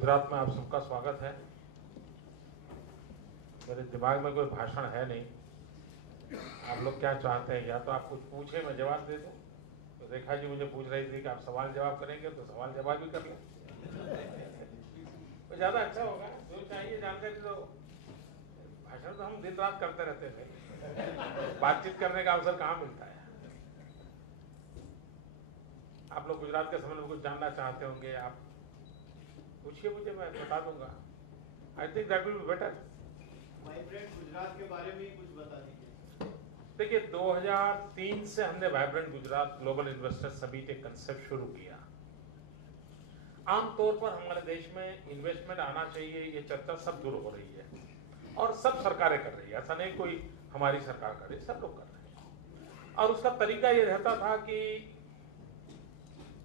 गुजरात में आप सबका स्वागत है। मेरे दिमाग में कोई भाषण है नहीं। आप लोग क्या चाहते हैं, या तो आप कुछ पूछे मैं जवाब दे दूं। तो रेखा जी मुझे पूछ रही थी कि आप सवाल जवाब करेंगे, तो सवाल जवाब भी कर लें तो ज़्यादा अच्छा होगा। जो चाहिए जानकारी, तो भाषण तो हम दिन रात करते रहते थे, बातचीत करने का अवसर कहाँ मिलता है। आप लोग गुजरात के संबंध में कुछ जानना चाहते होंगे, आप पूछिए मुझे, मैं बता दूंगा। I think that will be better. Vibrant Gujarat के बारे में कुछ बता दीजिए। देखिए, 2003 से हमने vibrant Gujarat global investor summit एक कंसेप्ट शुरू किया। आमतौर पर हमारे देश में इन्वेस्टमेंट आना चाहिए, ये चर्चा सब दूर हो रही है और सब सरकारें कर रही है। ऐसा नहीं कोई हमारी सरकार कर रही है, सब लोग कर रहे हैं। और उसका तरीका ये रहता था कि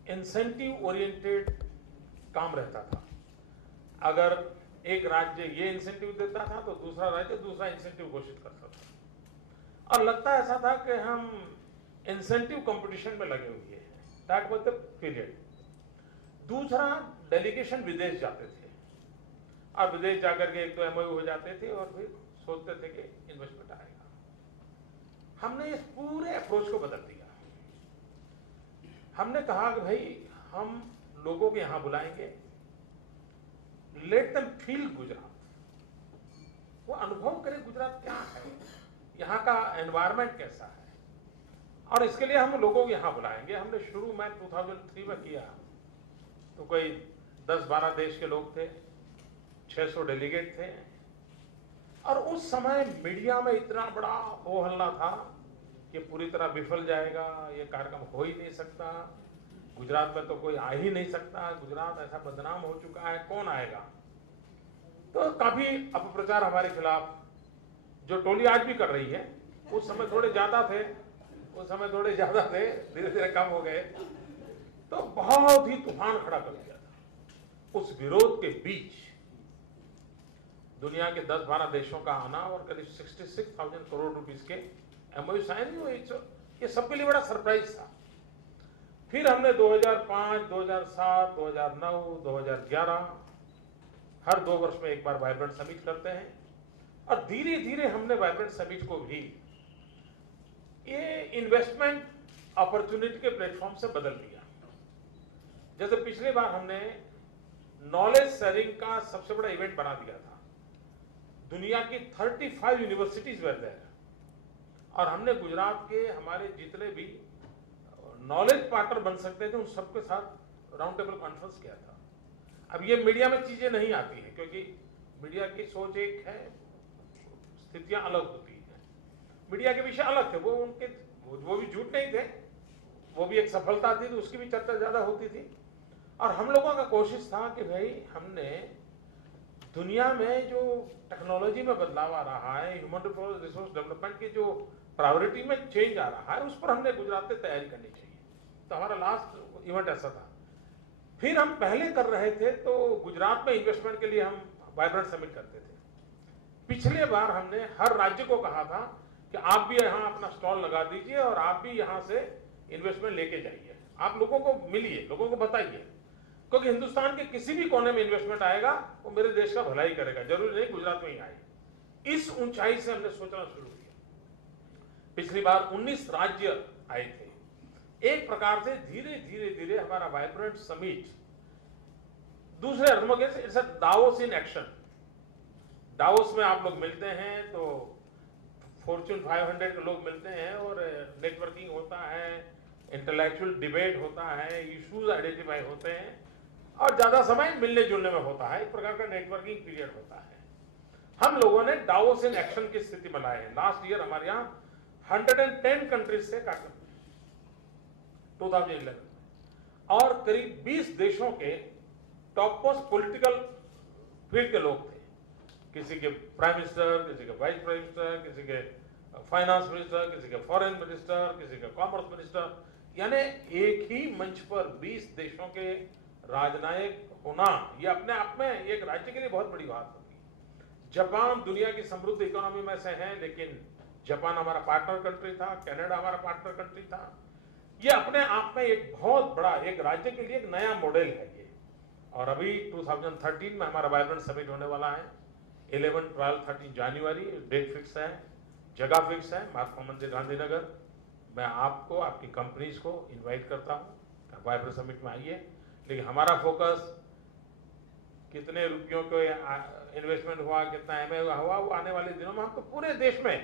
इंसेंटिव ओरिएंटेड काम रहता था। अगर एक राज्य ये इंसेंटिव देता था तो दूसरा राज्य दूसरा इंसेंटिव घोषित करता था, और लगता ऐसा था कि हम इंसेंटिव कंपटीशन में लगे हुए हैं। That was the period. दूसरा, डेलीगेशन विदेश जाते थे, और विदेश जाकर के एक तो एमओयू हो जाते थे और फिर सोचते थे कि इन्वेस्टमेंट आएगा। हमने इस पूरे अप्रोच को बदल दिया। हमने कहा कि भाई हम लोगों को यहां बुलाएंगे, लेट देम फील गुजरात, वो अनुभव करें गुजरात क्या है, यहाँ का एनवायरनमेंट कैसा है, और इसके लिए हम लोगों को यहाँ बुलाएंगे। हमने शुरू में 2003 में किया, तो कोई 10-12 देश के लोग थे, 600 डेलीगेट थे, और उस समय मीडिया में इतना बड़ा हो हल्ला था कि पूरी तरह विफल जाएगा, ये कार्यक्रम हो ही नहीं सकता, गुजरात में तो कोई आ ही नहीं सकता, गुजरात ऐसा बदनाम हो चुका है, कौन आएगा। तो काफी अपप्रचार हमारे खिलाफ, जो टोली आज भी कर रही है, उस समय थोड़े ज्यादा थे, धीरे धीरे कम हो गए। तो बहुत ही तूफान खड़ा कर दिया था। उस विरोध के बीच दुनिया के 10-12 देशों का आना और करीब 66,000 करोड़ रुपीस के एमओयू साइन हुए, ये सबके लिए बड़ा सरप्राइज था। फिर हमने 2005, 2007, 2009, 2011 हर 2 वर्ष में एक बार वाइब्रेंट समिट करते हैं, और धीरे धीरे हमने वाइब्रेंट समिट को भी ये इन्वेस्टमेंट अपॉर्चुनिटी के प्लेटफॉर्म से बदल दिया। जैसे पिछली बार हमने नॉलेज शेयरिंग का सबसे बड़ा इवेंट बना दिया था। दुनिया की 35 यूनिवर्सिटीज वर देयर, और हमने गुजरात के हमारे जितने भी नॉलेज पार्टनर बन सकते थे उन सबके साथ राउंड टेबल कॉन्फ्रेंस किया था। अब ये मीडिया में चीजें नहीं आती हैं, क्योंकि मीडिया की सोच एक है, स्थितियां अलग होती हैं। मीडिया के विषय अलग थे, वो भी झूठ नहीं थे, वो भी एक सफलता थी, तो उसकी भी चर्चा ज्यादा होती थी। और हम लोगों का कोशिश था कि भाई हमने दुनिया में जो टेक्नोलॉजी में बदलाव आ रहा है, ह्यूमन रिसोर्स डेवलपमेंट की जो प्रायोरिटी में चेंज आ रहा है, उस पर हमने गुजरात में तैयारी करनी चाहिए। तो हमारा लास्ट इवेंट ऐसा था। फिर हम पहले कर रहे थे तो गुजरात में इन्वेस्टमेंट के लिए हम वाइब्रेंट समिट करते थे। पिछले बार हमने हर राज्य को कहा था कि आप भी यहाँ अपना स्टॉल लगा दीजिए और आप भी यहाँ से इन्वेस्टमेंट लेके जाइए, आप लोगों को मिलिए, लोगों को बताइए, क्योंकि हिंदुस्तान के किसी भी कोने में इन्वेस्टमेंट आएगा वो मेरे देश का भलाई करेगा, जरूरी नहीं गुजरात में ही आए। इस ऊंचाई से हमने सोचना शुरू किया। पिछली बार 19 राज्य आए थे। एक प्रकार से धीरे धीरे धीरे हमारा वाइब्रेंट समिट दूसरे अर्थों के it's a Davos in action. Davos में आप लोग मिलते हैं तो फॉर्च्यून 500 के लोग मिलते हैं, और नेटवर्किंग होता है, इंटेलेक्चुअल डिबेट होता है, इश्यूज आइडेंटिफाई होते हैं, और ज्यादा समय मिलने जुलने में होता है। एक प्रकार का नेटवर्किंग पीरियड होता है। हम लोगों ने दावोस इन एक्शन की स्थिति बनाई है। लास्ट ईयर हमारे यहाँ 110 कंट्रीज से कार्यक्रम 2011 में, और करीब 20 देशों के टॉप मोस्ट पॉलिटिकल फील्ड के लोग थे। किसी के प्राइम मिनिस्टर, किसी के वाइस प्राइम मिनिस्टर, किसी के फाइनेंस मिनिस्टर, किसी के फॉरेन मिनिस्टर, किसी के कॉमर्स मिनिस्टर, यानी एक ही मंच पर 20 देशों के राजनयिक होना, ये अपने आप में एक राज्य के लिए बहुत बड़ी बात होती है। जापान दुनिया की समृद्ध इकोनॉमी में से है, लेकिन जापान हमारा पार्टनर कंट्री था, कनाडा हमारा पार्टनर कंट्री था। ये अपने आप में एक बहुत बड़ा, एक राज्य के लिए एक नया मॉडल है ये। और अभी 2013 में हमारा वाइब्रेंट समिट होने वाला है। 11, 12, 13 जनवरी डेट फिक्स है, जगह फिक्स है, महात्मा मंदिर गांधीनगर। मैं आपको, आपकी कंपनीज को इनवाइट करता हूँ, वाइब्रेंट समिट में आइए। लेकिन हमारा फोकस कितने रुपयों को इन्वेस्टमेंट हुआ, कितना एमए हुआ, वो आने वाले दिनों में हम तो पूरे देश में,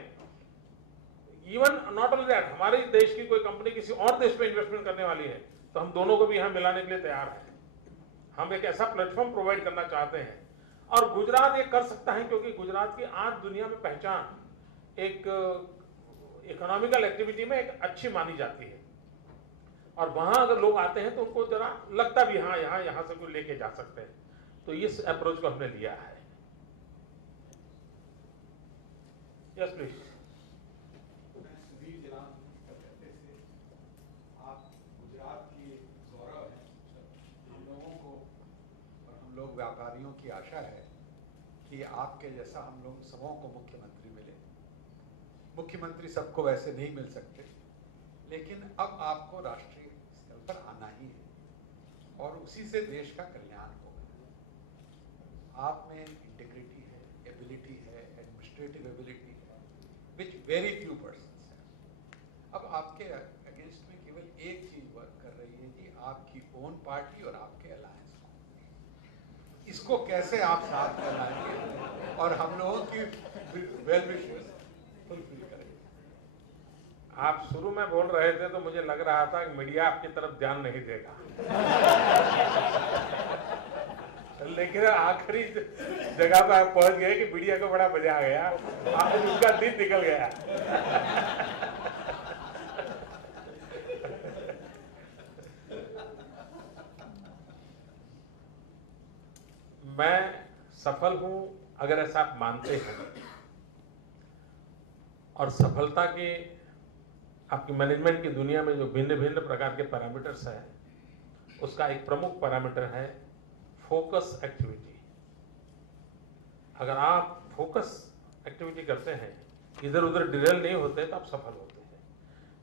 इवन नॉट ओनली दैट, हमारे देश की कोई कंपनी किसी और देश में इन्वेस्टमेंट करने वाली है तो हम दोनों को भी यहाँ मिलाने के लिए तैयार हैं। हम एक ऐसा प्लेटफॉर्म प्रोवाइड करना चाहते हैं और गुजरात ये कर सकता है, क्योंकि गुजरात की आज दुनिया में पहचान एक इकोनॉमिकल एक्टिविटी में एक अच्छी मानी जाती है। और वहां अगर लोग आते हैं तो उनको जरा लगता भी हाँ यहाँ से कोई लेके जा सकते हैं। तो इस अप्रोच को हमने लिया है। Yes please. आप गुजरात की गौरव हैं, हम लोगों को और हम लोग व्यापारियों की आशा है कि आपके जैसा हम लोग सबों को मुख्यमंत्री मिले। मुख्यमंत्री सबको वैसे नहीं मिल सकते, लेकिन अब आपको राष्ट्रीय स्तर पर आना ही है और उसी से देश का कल्याण होगा। आप में इंटीग्रिटी है, एबिलिटी है, एडमिनिस्ट्रेटिव एबिलिटी है, विच वेरी फ्यू पर्सन्स हैं। अब आपके अगेंस्ट में केवल एक चीज वर्क कर रही है कि आपकी ओन पार्टी और आपके अलायंस को, इसको कैसे आप साथ में लाएंगे और हम लोगों की वेल विशेस फुलफिल करेंगे। आप शुरू में बोल रहे थे तो मुझे लग रहा था कि मीडिया आपकी तरफ ध्यान नहीं देगा लेकिन आखिरी जगह पर आप पहुंच गए कि मीडिया को बड़ा मजा आ गया, आप उसका दिन निकल गया मैं सफल हूं अगर ऐसा आप मानते हैं, और सफलता के आपकी मैनेजमेंट की दुनिया में जो भिन्न भिन्न प्रकार के पैरामीटर्स हैं, उसका एक प्रमुख पैरामीटर है फोकस एक्टिविटी। अगर आप फोकस एक्टिविटी करते हैं, इधर उधर डिरेल नहीं होते, तो आप सफल होते हैं।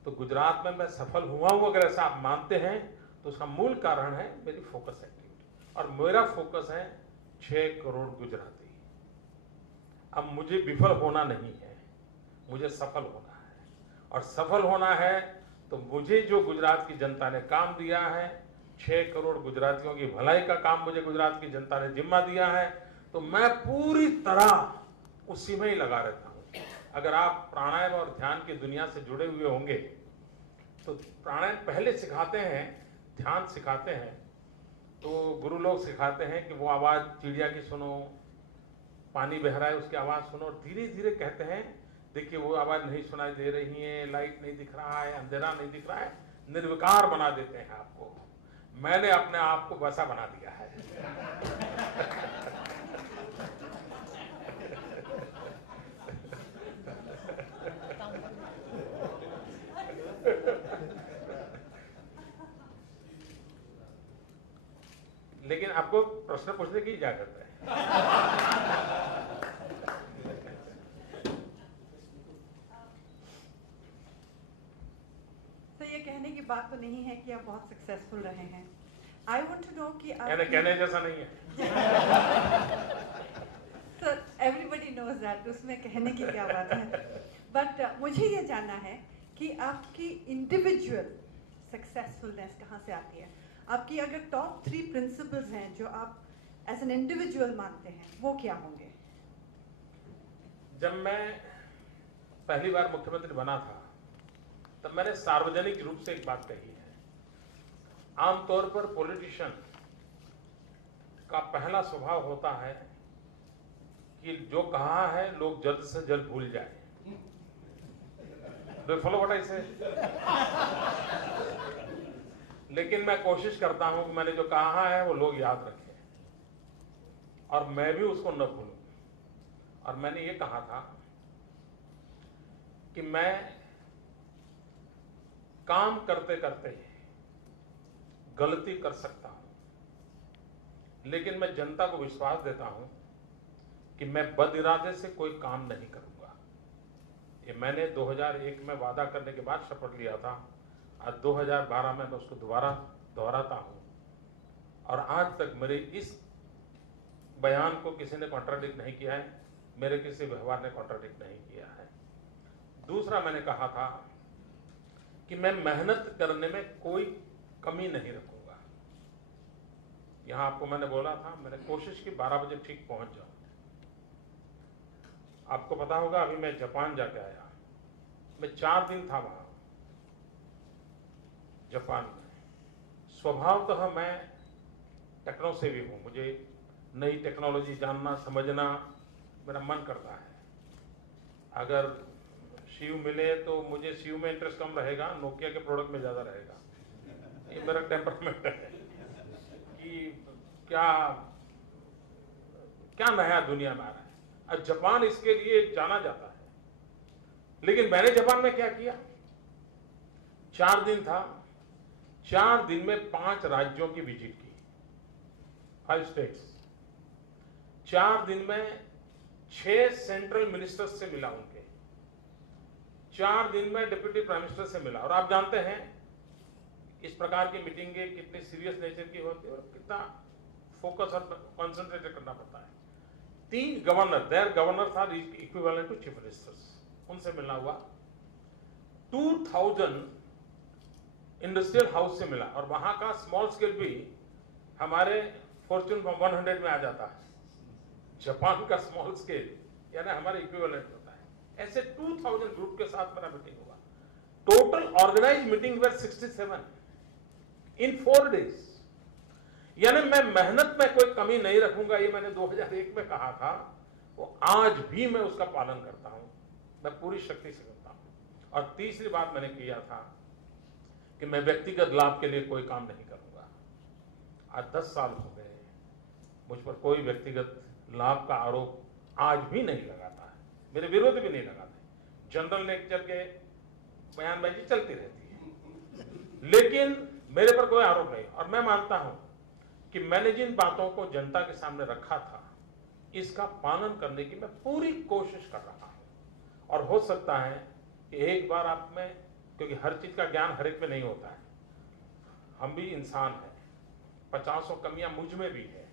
तो गुजरात में मैं सफल हुआ हूं अगर ऐसा आप मानते हैं, तो उसका मूल कारण है मेरी फोकस एक्टिविटी। और मेरा फोकस है 6 करोड़ गुजराती। अब मुझे विफल होना नहीं है, मुझे सफल होना है। और सफल होना है तो मुझे जो गुजरात की जनता ने काम दिया है, 6 करोड़ गुजरातियों की भलाई का काम मुझे गुजरात की जनता ने जिम्मा दिया है, तो मैं पूरी तरह उसी में ही लगा रहता हूं। अगर आप प्राणायाम और ध्यान की दुनिया से जुड़े हुए होंगे तो प्राणायाम पहले सिखाते हैं, ध्यान सिखाते हैं तो गुरु लोग सिखाते हैं कि वो आवाज चिड़िया की सुनो, पानी बह रहा है उसकी आवाज सुनो, और धीरे धीरे कहते हैं देखिए वो आवाज नहीं सुनाई दे रही है, लाइट नहीं दिख रहा है, अंधेरा नहीं दिख रहा है, निर्विकार बना देते हैं आपको। मैंने अपने आप को वैसा बना दिया है लेकिन आपको प्रश्न पूछने की इजाजत है। तो ये कहने की बात तो नहीं है कि आप बहुत सक्सेसफुल रहे हैं। आई वांट टू नो कि आप कहने जैसा नहीं है सर, एवरीबडी नोज दैट, उसमें कहने की क्या बात है। बट मुझे ये जानना है कि आपकी इंडिविजुअल सक्सेसफुलनेस कहाँ से आती है। आपकी अगर टॉप 3 प्रिंसिपल्स हैं जो आप एज एन इंडिविजुअल मानते हैं, वो क्या होंगे? जब मैं पहली बार मुख्यमंत्री बना था तब मैंने सार्वजनिक रूप से एक बात कही है। आमतौर पर पॉलिटिशियन का पहला स्वभाव होता है कि जो कहा है लोग जल्द से जल्द भूल जाए। Do you follow what I say? लेकिन मैं कोशिश करता हूं कि मैंने जो कहा है वो लोग याद रखें और मैं भी उसको न भूलूं। और मैंने ये कहा था कि मैं काम करते करते गलती कर सकता हूं, लेकिन मैं जनता को विश्वास देता हूं कि मैं बद इरादे से कोई काम नहीं करूंगा। ये मैंने 2001 में वादा करने के बाद शपथ लिया था। आज 2012 में मैं उसको दोबारा दोहराता हूं और आज तक मेरे इस बयान को किसी ने कॉन्ट्राडिक्ट नहीं किया है, मेरे किसी व्यवहार ने कॉन्ट्राडिक्ट नहीं किया है। दूसरा, मैंने कहा था कि मैं मेहनत करने में कोई कमी नहीं रखूंगा। यहां आपको मैंने बोला था, मैंने कोशिश की 12 बजे ठीक पहुंच जाऊं। आपको पता होगा, अभी मैं जापान जाके आया, मैं 4 दिन था वहां जापान में। स्वभावतः मैं टेक्नो सेवी हूं, मुझे नई टेक्नोलॉजी जानना समझना मेरा मन करता है। अगर शिव मिले तो मुझे शिव में इंटरेस्ट कम रहेगा, नोकिया के प्रोडक्ट में ज्यादा रहेगा। ये मेरा टेम्परामेंट है कि क्या क्या नया दुनिया में आ रहा है। अब जापान इसके लिए जाना जाता है, लेकिन मैंने जापान में क्या किया, 4 दिन था, 4 दिन में 5 राज्यों की विजिट की, 5 स्टेट्स। 4 दिन में 6 सेंट्रल मिनिस्टर्स से मिला उनके, 4 दिन में डिप्टी प्राइम मिनिस्टर से मिला। और आप जानते हैं इस प्रकार की मीटिंगें कितनी सीरियस नेचर की होती है और कितना फोकस और कॉन्सेंट्रेट करना पड़ता है। 3 गवर्नर, देयर गवर्नर था इक्विवेलेंट टू चीफ मिनिस्टर्स, उनसे मिलना हुआ। 2000 इंडस्ट्रियल हाउस से मिला, और वहां का स्मॉल स्केल भी हमारे फॉर्च्यून 100 में आ जाता है। जापान का स्मॉल स्केल यानी हमारे इक्विवेलेंट होता है। ऐसे 2000 ग्रुप के साथ मेरा मीटिंग हुआ। टोटल ऑर्गेनाइज मीटिंग वर 67 इन 4 डेज। यानी मैं मेहनत में कोई कमी नहीं रखूंगा, ये मैंने 2001 में कहा था, वो आज भी मैं उसका पालन करता हूं, मैं पूरी शक्ति से करता हूं। और तीसरी बात मैंने किया था कि मैं व्यक्तिगत लाभ के लिए कोई काम नहीं करूंगा। आज 10 साल हो गए, मुझ पर कोई व्यक्तिगत लाभ का आरोप आज भी नहीं लगाता है, मेरे विरोध भी नहीं लगाते। जनरल लेक्चर के बयानबाजी चलती रहती है, लेकिन मेरे पर कोई आरोप नहीं। और मैं मानता हूं कि मैंने जिन बातों को जनता के सामने रखा था, इसका पालन करने की मैं पूरी कोशिश कर रहा हूं। और हो सकता है कि एक बार आप में, क्योंकि हर चीज का ज्ञान हर एक में नहीं होता है, हम भी इंसान हैं, 50 कमियां मुझ में भी है,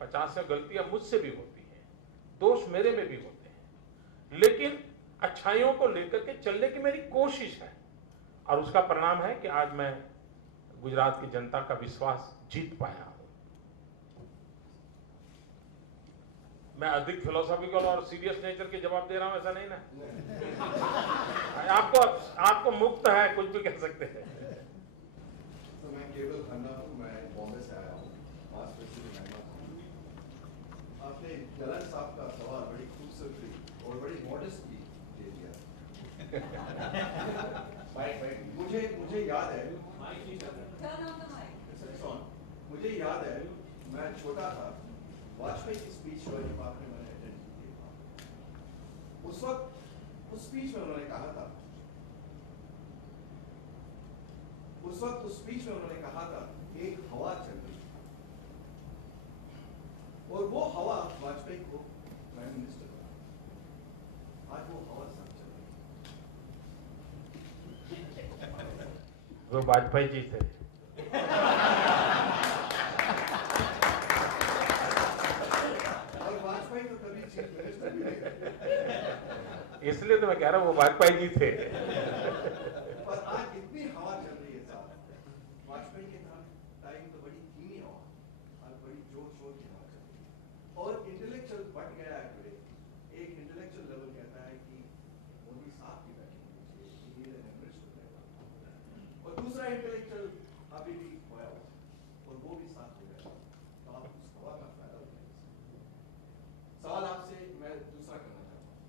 50 गलतियां मुझसे भी होती हैं, दोष मेरे में भी होते हैं, लेकिन अच्छाइयों को लेकर के चलने की मेरी कोशिश है। और उसका परिणाम है कि आज मैं गुजरात की जनता का विश्वास जीत पाया हूं। मैं अधिक फिलोसॉफिकल और सीरियस नेचर के जवाब दे रहा हूं, ऐसा नहीं ना। आपको मुक्त है, कुछ भी कह सकते हैं। तो मैं केवल खन्ना हूँ, मैं बॉम्बे से आया हूँ, मास्टर्स से मेहनत हूँ। आपने जलन साहब का सवाल बड़ी खूबसूरती और बड़ी मॉडेस्टली दे दिया। मुझे याद है, मुझे याद है, मैं छोटा था, वाजपेयी की स्पीच वाली बात में मैंने अटेंड की थी। उस वक्त उस स्पीच में उन्होंने कहा था, एक हवा चल रही और वो हवा वाजपेयी को प्राइम मिनिस्टर बना। आज वो हवा सब चल रही। वो वाजपेयी जी थे। और वाजपेयी तो कभी चीफ मिनिस्टर भी नहीं रहे। इसलिए तो मैं कह रहा हूं वो वाजपेयी जी थे। पर आज इतनी हवा चल रही है साहब, वाजपेयी के टाइम तो बड़ी धीमी हवा, आज बड़ी जोर शोर की हवा चल रही है। और इंटेलेक्चुअल बढ़ गया है टुडे। एक इंटेलेक्चुअल लेवल कहता है कि मोदी साहब की बैठनी चाहिए, और दूसरा इंटेलेक्चुअल अभी भी खोया हुआ और वो भी साथ हो गया। तो आप उस हवा का फायदा उठाइए। सवाल आपसे मैं दूसरा करना चाहता हूँ।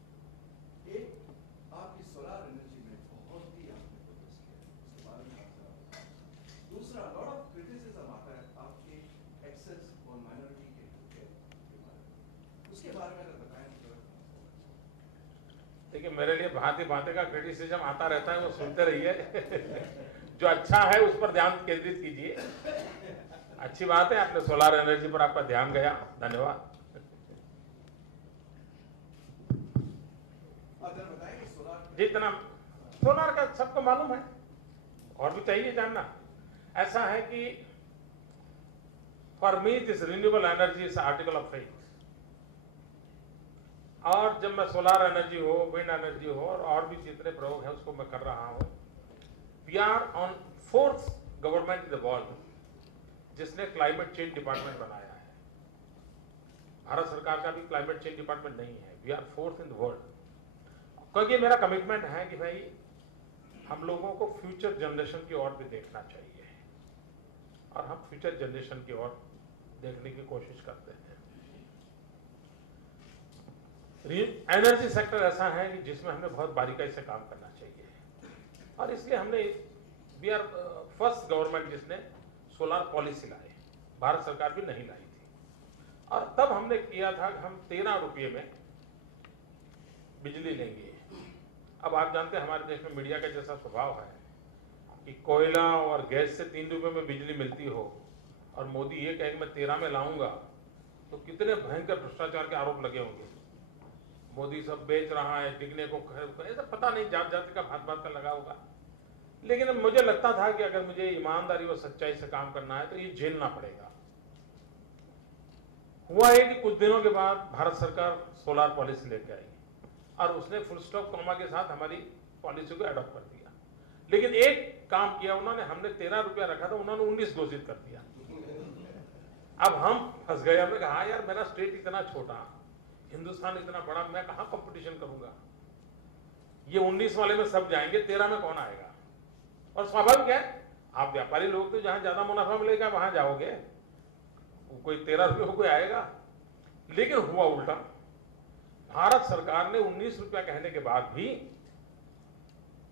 एक, आपकी सोलर एनर्जी में बहुत ही आपने प्रोग्रेस किया है, उसके बारे में आपसे। दूसरा, लॉट ऑफ क्रिटिसिज्म आता है आपके एक्सेस और माइनॉरिटी के बारे में, उसके बारे में अगर बताएं तो। देखिए, मेरे लिए भांति भांति का क्रिटिसिज्म आता रहता है, वो सुनते रहिए। जो अच्छा है उस पर ध्यान केंद्रित कीजिए। अच्छी बात है, आपने सोलर एनर्जी पर आपका ध्यान गया, धन्यवाद। जितना सोलर का सबको मालूम है, और भी चाहिए जानना। ऐसा है कि for me this renewable energy is article of faith. और जब मैं सोलार एनर्जी हो, विंड एनर्जी हो और भी जितने प्रयोग हैं उसको मैं कर रहा हूं। We are on 4th government in the world जिसने क्लाइमेट चेंज डिपार्टमेंट बनाया है। भारत सरकार का भी क्लाइमेट चेंज डिपार्टमेंट नहीं है। We are 4th in the world, क्योंकि मेरा कमिटमेंट है कि भाई हम लोगों को फ्यूचर जनरेशन की ओर भी देखना चाहिए और हम फ्यूचर जनरेशन की ओर देखने की कोशिश करते हैं। एनर्जी सेक्टर ऐसा है कि जिसमें हमें बहुत बारीकाई से काम करना चाहिए और इसलिए हमने वी आर फर्स्ट गवर्नमेंट जिसने सोलार पॉलिसी लाई। भारत सरकार भी नहीं लाई थी और तब हमने किया था कि हम 13 रुपये में बिजली लेंगे। अब आप जानते हैं हमारे देश में मीडिया का जैसा स्वभाव है कि कोयला और गैस से 3 रुपये में बिजली मिलती हो और मोदी ये कहे कि मैं 13 में लाऊंगा, तो कितने भयंकर भ्रष्टाचार के आरोप लगे होंगे। मोदी सब बेच रहा है, टिकने को ऐसा पता नहीं, जात जाति का भात भात का लगा होगा। लेकिन मुझे लगता था कि अगर मुझे ईमानदारी और सच्चाई से काम करना है तो ये झेलना पड़ेगा। हुआ है कि कुछ दिनों के बाद भारत सरकार सोलार पॉलिसी लेके आई और उसने फुल स्टॉप कॉमा के साथ हमारी पॉलिसी को अडॉप्ट कर दिया। लेकिन एक काम किया उन्होंने, हमने 13 रुपया रखा था, उन्होंने 19 घोषित कर दिया। अब हम फंस गए। हमने कहा यार मेरा स्टेट इतना छोटा, हिंदुस्तान इतना बड़ा, मैं कहां कंपटीशन करूंगा। ये 19 वाले में सब जाएंगे, 13 में कौन आएगा। और स्वाभाविक है, आप व्यापारी लोग तो जहां ज्यादा मुनाफा मिलेगा वहां जाओगे, कोई 13 रुपये को कोई आएगा। लेकिन हुआ उल्टा। भारत सरकार ने 19 रुपया कहने के बाद भी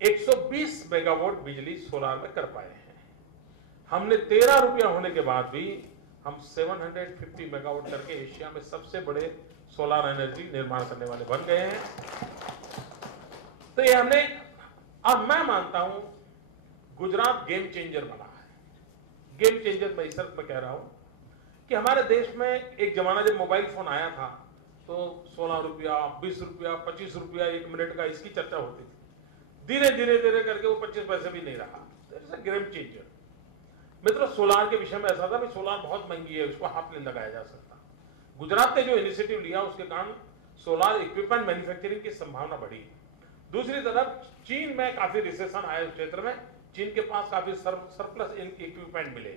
120 मेगावाट बिजली सोलार में कर पाए हैं। हमने 13 रुपया होने के बाद भी हम 750 मेगावाट करके एशिया में सबसे बड़े सोलार एनर्जी निर्माण करने वाले बन गए हैं। तो ये हमने, अब मैं मानता हूं गुजरात गेम चेंजर बना है। गेम चेंजर मैं इस अर्थ में कह रहा हूं कि हमारे देश में एक जमाना जब मोबाइल फोन आया था तो 16 रुपया, 20 रुपया, 25 रुपया 1 मिनट का इसकी चर्चा होती थी। धीरे धीरे धीरे करके वो 25 पैसे भी नहीं रहा। Game changer. मित्रों, सोलार के विषय में ऐसा था कि सोलार बहुत महंगी है, उसको हाथ नहीं लगाया जा सकता। गुजरात ने जो इनिशिएटिव लिया उसके कारण सोलार इक्विपमेंट मैन्युफैक्चरिंग की संभावना बढ़ी। दूसरी तरफ चीन में काफी रिसेशन आया, उस क्षेत्र में चीन के पास काफी सरप्लस इक्विपमेंट मिले।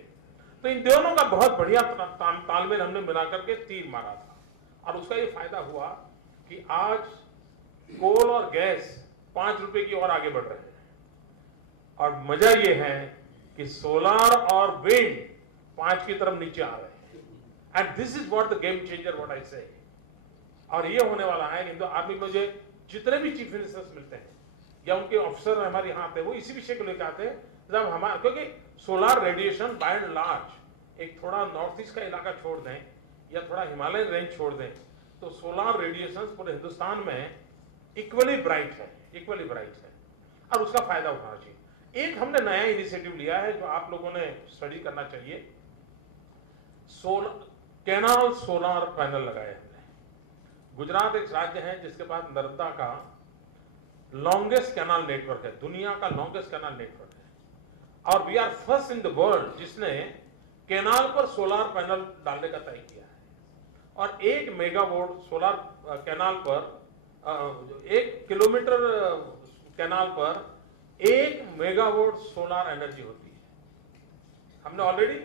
तो इन दोनों का बहुत बढ़िया तालमेल हमने मिलाकर के तीर मारा था और उसका ये फायदा हुआ कि आज कोल और गैस 5 रुपए की ओर आगे बढ़ रहे हैं। और मजा ये है कि सोलार और विंड 5 की तरफ नीचे आ रहे हैं। And this is what the game changer what I से। और ये होने वाला है कि आर्मी में मुझे जितने भी चीफ मिनिस्टर्स मिलते हैं या उनके ऑफिसर हमारे यहाँ आते हैं, वो इसी विषय को लेकर आते हैं। जब हमारा, क्योंकि solar radiation by and large एक थोड़ा नॉर्थ ईस्ट का इलाका छोड़ दें या थोड़ा हिमालय रेंज छोड़ दें तो सोलार रेडिएशन पूरे हिंदुस्तान में इक्वली ब्राइट है और उसका फायदा उठाना चाहिए। एक हमने नया इनिशिएटिव लिया है जो आप लोगों ने स्टडी करना चाहिए। कैनाल सोलार पैनल लगाए हमने। गुजरात एक राज्य है जिसके पास नर्मदा का लॉन्गेस्ट कैनाल नेटवर्क है, दुनिया का लॉन्गेस्ट कैनाल नेटवर्क है। और we are first in the world जिसने कैनाल पर सोलार पैनल डालने का तय किया है। और 1 मेगावाट सोलार कैनाल पर 1 किलोमीटर कैनाल पर 1 मेगावाट सोलार एनर्जी होती है। हमने ऑलरेडी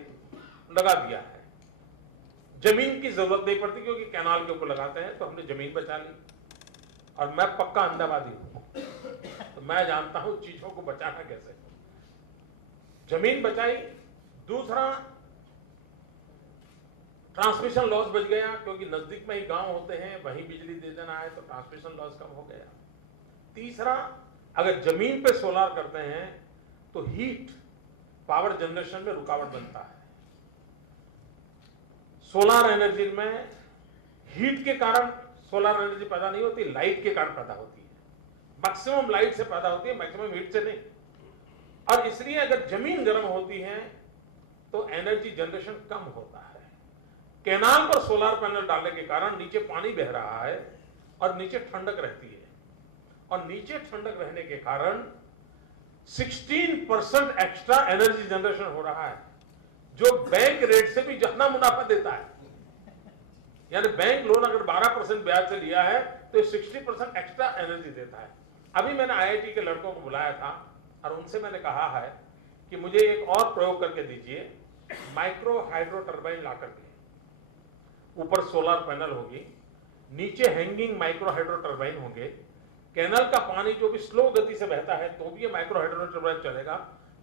लगा दिया है। जमीन की जरूरत नहीं पड़ती क्योंकि कैनाल के ऊपर लगाते हैं, तो हमने जमीन बचा ली। और मैं पक्का अंधावादी हूं, तो मैं जानता हूं चीजों को बचाना कैसे। जमीन बचाई। दूसरा, ट्रांसमिशन लॉस बच गया क्योंकि नजदीक में ही गांव होते हैं, वहीं बिजली दे देना है तो ट्रांसमिशन लॉस कम हो गया। तीसरा, अगर जमीन पे सोलार करते हैं तो हीट पावर जनरेशन में रुकावट बनता है। सोलार एनर्जी में हीट के कारण सोलार एनर्जी पैदा नहीं होती, लाइट के कारण पैदा होती है। मैक्सिमम लाइट से पैदा होती है, मैक्सिमम हीट से नहीं। और इसलिए अगर जमीन गर्म होती है तो एनर्जी जनरेशन कम होता है। कैनाल पर सोलार पैनल डालने के कारण नीचे पानी बह रहा है और नीचे ठंडक रहती है। और नीचे ठंडक रहने के कारण 16% एक्स्ट्रा एनर्जी जनरेशन हो रहा है। जो बैंक रेट से भी ज्यादा मुनाफा देता है। यानी बैंक लोन अगर 12% ब्याज से लिया है तो 60% एक्स्ट्रा एनर्जी देता है। अभी मैंने आईआईटी के लड़कों को बुलाया था और उनसे मैंने कहा है कि मुझे एक और प्रयोग करके दीजिए, माइक्रो हाइड्रो टर्बाइन ला करके, ऊपर सोलर पैनल होगी, नीचे हैंगिंग माइक्रो हाइड्रो टर्बाइन होंगे, कैनल का पानी जो भी स्लो गति से बहता है तो भी ये माइक्रो हाइड्रो टर्बाइन चलेगा,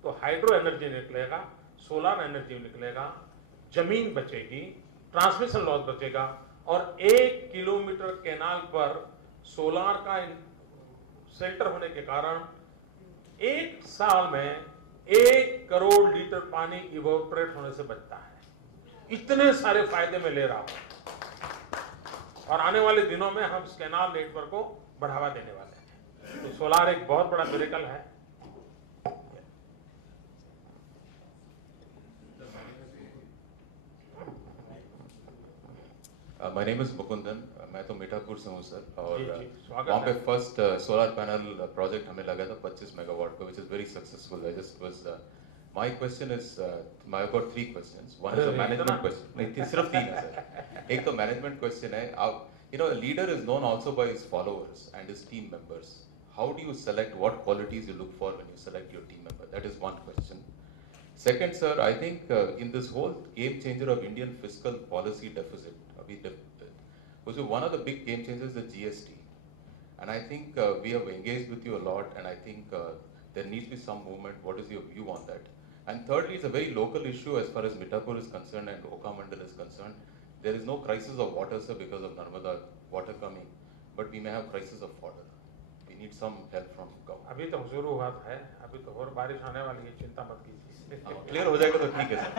तो हाइड्रो एनर्जी निकलेगा, सोलर एनर्जी निकलेगा, जमीन बचेगी, ट्रांसमिशन लॉस बचेगा, और 1 किलोमीटर कैनाल पर सोलार का सेंटर होने के कारण 1 साल में 1 करोड़ लीटर पानी इवोपरेट होने से बचता है। इतने सारे फायदे में ले रहा हूं और आने वाले दिनों में हम कैनाल नेटवर्क को बढ़ावा देने वाले हैं। तो सोलार एक बहुत बड़ा मिरेकल है। My name is Mukundan, मैं तो मीठापुर से हूँ सर, और जी, स्वागत वहाँ पे है। फर्स्ट सोलर पैनल प्रोजेक्ट हमें लगा था 25 मेगावाट का, which is very successful. I just was my question is I've got 3 questions. One is a अरे, management इतना? question. नहीं, सिर्फ 3 है सर। एक तो मैनेजमेंट क्वेश्चन है, आप a leader is known also by his followers and his team members. How do you select what qualities you look for when you select your team member? That is one question. Second, sir, I think in this whole game changer of Indian fiscal policy deficit, which is one of the big game changers, the GST. And I think we have engaged with you a lot, and I think there needs to be some movement. What is your view on that? And thirdly, it's a very local issue as far as Mithapur is concerned and Okamandal is concerned. There is no crisis of water, sir, because of Narmada water coming, but we may have crisis of water. We need some help from government. अभी तो शुरुआत है, अभी तो और बारिश आने वाली है, चिंता मत कीजिए। क्लियर हो जाएगा तो ठीक है सर।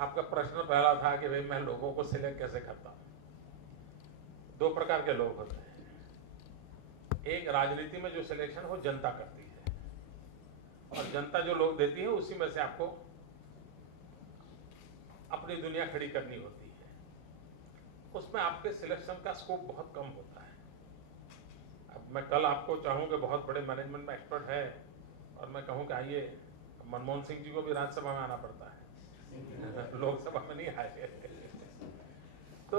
आपका प्रश्न पहला था कि भाई मैं लोगों को सिलेक्ट कैसे करता हूं। 2 प्रकार के लोग होते हैं। एक राजनीति में जो सिलेक्शन हो जनता करती है, और जनता जो लोग देती है उसी में से आपको अपनी दुनिया खड़ी करनी होती है। उसमें आपके सिलेक्शन का स्कोप बहुत कम होता है। अब मैं कल आपको चाहूं कि बहुत बड़े मैनेजमेंट में एक्सपर्ट है और मैं कहूं कि आइए, मनमोहन सिंह जी को भी राज्यसभा में आना पड़ता है, लोकसभा में नहीं आए। तो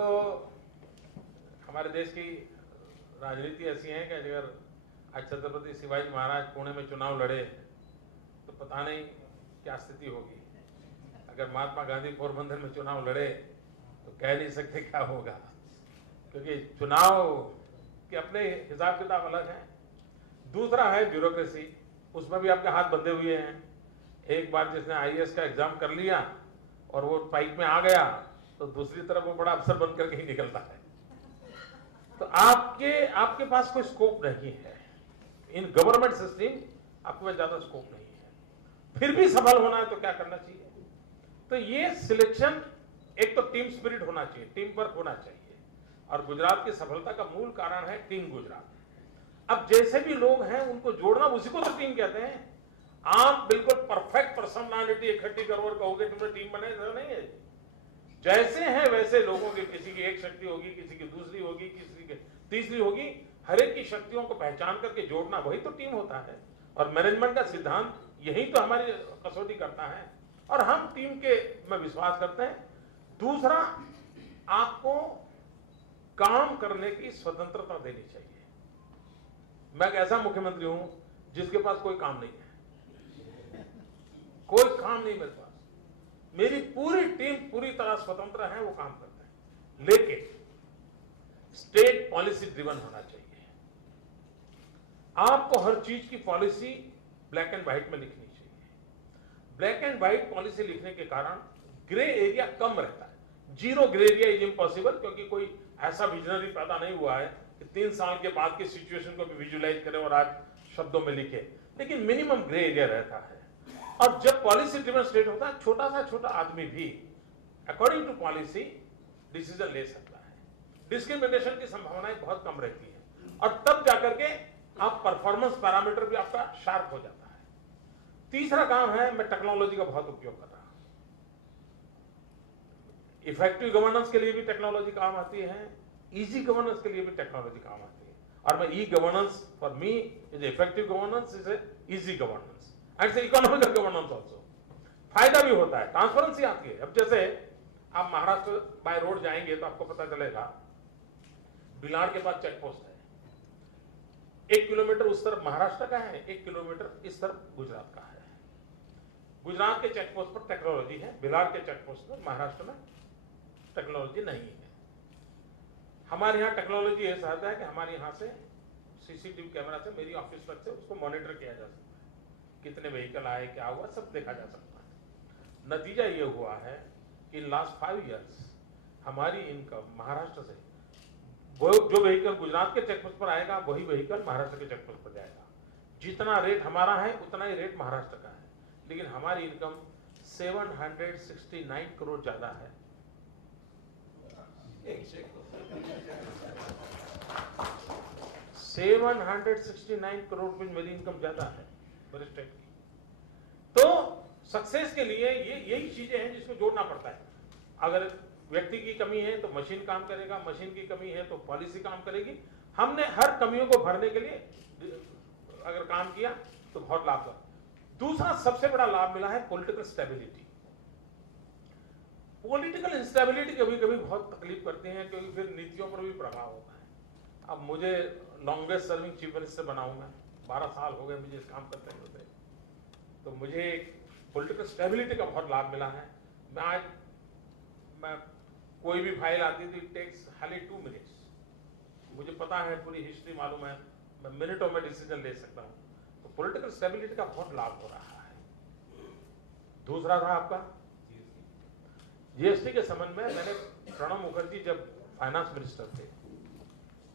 हमारे देश की राजनीति ऐसी है कि अगर आज छत्रपति शिवाजी महाराज पुणे में चुनाव लड़े तो पता नहीं क्या स्थिति होगी। अगर महात्मा गांधी पोरबंदर में चुनाव लड़े तो कह नहीं सकते क्या होगा, क्योंकि चुनाव के अपने हिसाब किताब अलग है। दूसरा है ब्यूरोक्रेसी, उसमें भी आपके हाथ बंधे हुए हैं। एक बार जिसने आईएएस का एग्जाम कर लिया और वो पाइप में आ गया तो दूसरी तरफ वो बड़ा अफसर बन करके ही निकलता है। तो आपके पास कोई स्कोप नहीं है इन गवर्नमेंट सिस्टम, आपके पास ज्यादा स्कोप नहीं है। फिर भी सफल होना है तो क्या करना चाहिए? तो ये सिलेक्शन, एक तो टीम स्पिरिट होना चाहिए, टीम वर्क होना चाहिए, और गुजरात की सफलता का मूल कारण है टीम गुजरात। अब जैसे भी लोग हैं उनको जोड़ना, उसी को तो टीम कहते हैं। आप बिल्कुल परफेक्ट पर्सनालिटी इकट्ठी करो और कहोगे तुमने टीम बनाई, ऐसा नहीं है। जैसे हैं वैसे लोगों की, किसी की एक शक्ति होगी, किसी की दूसरी होगी, किसी की तीसरी होगी, हर एक की शक्तियों को पहचान करके जोड़ना, वही तो टीम होता है। और मैनेजमेंट का सिद्धांत यही तो हमारी कसौटी करता है, और हम टीम के में विश्वास करते हैं। दूसरा, आपको काम करने की स्वतंत्रता देनी चाहिए। मैं एक ऐसा मुख्यमंत्री हूं जिसके पास कोई काम नहीं है, कोई काम नहीं मेरे पास। मेरी पूरी टीम पूरी तरह स्वतंत्र है, वो काम करते हैं, लेकिन स्टेट पॉलिसी ड्रिवन होना चाहिए। आपको हर चीज की पॉलिसी ब्लैक एंड व्हाइट में लिखनी चाहिए। ब्लैक एंड व्हाइट पॉलिसी लिखने के कारण ग्रे एरिया कम रहता है। Zero grey area is impossible, क्योंकि कोई ऐसा विजनरी पैदा नहीं हुआ है कि 3 साल के बाद की सिचुएशन को भी विजुलाइज करे और आज शब्दों में लिखे, लेकिन मिनिमम ग्रे एरिया रहता है। और जब पॉलिसी ड्रिवन स्टेट होता है, छोटा आदमी भी अकॉर्डिंग टू पॉलिसी डिसीजन ले सकता है। डिस्क्रिमिनेशन की संभावनाएं बहुत कम रहती है, और तब जाकर के आप परफॉर्मेंस पैरामीटर भी आपका शार्प हो जाता है। तीसरा काम है, मैं टेक्नोलॉजी का बहुत उपयोग कर रहा हूं। इफेक्टिव गवर्नेंस के लिए भी टेक्नोलॉजी काम आती है, इजी गवर्नेंस के लिए भी टेक्नोलॉजी काम आती है। और मैं e governance for me is effective governance, is easy governance and economical governance also. फायदा भी होता है, ट्रांसपेरेंसी आती है। अब जैसे आप महाराष्ट्र बाय रोड जाएंगे तो आपको पता चलेगा बिलाड़ के पास चेक पोस्ट है, 1 किलोमीटर उस तरफ महाराष्ट्र का है, 1 किलोमीटर इस तरफ गुजरात का है। गुजरात के चेक पोस्ट पर टेक्नोलॉजी है, बिलाड़ के चेक पोस्ट पर महाराष्ट्र में टेक्नोलॉजी नहीं है। हमारे यहाँ टेक्नोलॉजी ऐसा आता है कि हमारे यहाँ से सीसीटीवी कैमरा से, मेरी ऑफिस तक से उसको मॉनिटर किया जा सकता है, कितने व्हीकल आए, क्या हुआ, सब देखा जा सकता है। नतीजा ये हुआ है कि लास्ट 5 इयर्स हमारी इनकम महाराष्ट्र से, वो जो व्हीकल गुजरात के चेकपोस्ट पर आएगा वही व्हीकल महाराष्ट्र के चेकपोस्ट पर जाएगा। जितना रेट हमारा है उतना ही रेट महाराष्ट्र का है, लेकिन हमारी इनकम 769 करोड़ ज्यादा है। 769 करोड़ रुपए मेरी इनकम ज्यादा है मेरे स्टेट की। तो सक्सेस के लिए ये यही चीजें हैं जिसको जोड़ना पड़ता है। अगर व्यक्ति की कमी है तो मशीन काम करेगा, मशीन की कमी है तो पॉलिसी काम करेगी। हमने हर कमियों को भरने के लिए अगर काम किया तो बहुत लाभ हुआ। दूसरा सबसे बड़ा लाभ मिला है पॉलिटिकल स्टेबिलिटी। पॉलिटिकल इंस्टेबिलिटी कभी कभी बहुत तकलीफ करती है, क्योंकि फिर नीतियों पर भी प्रभाव होता है। अब मुझे लॉन्गेस्ट सर्विंग चीफ मिनिस्टर बनाऊंगा, 12 साल हो गए मुझे इस काम करते हुए, तो मुझे पॉलिटिकल स्टेबिलिटी का बहुत लाभ मिला है। मैं कोई भी फाइल आती थी, इट टेक्स हार्डली 2 मिनट्स। मुझे पता है, पूरी हिस्ट्री मालूम है, मैं मिनटों में डिसीजन ले सकता हूँ। तो पॉलिटिकल स्टेबिलिटी का बहुत लाभ हो रहा है। दूसरा था आपका जीएसटी के संबंध में। मैंने प्रणब मुखर्जी जब फाइनेंस मिनिस्टर थे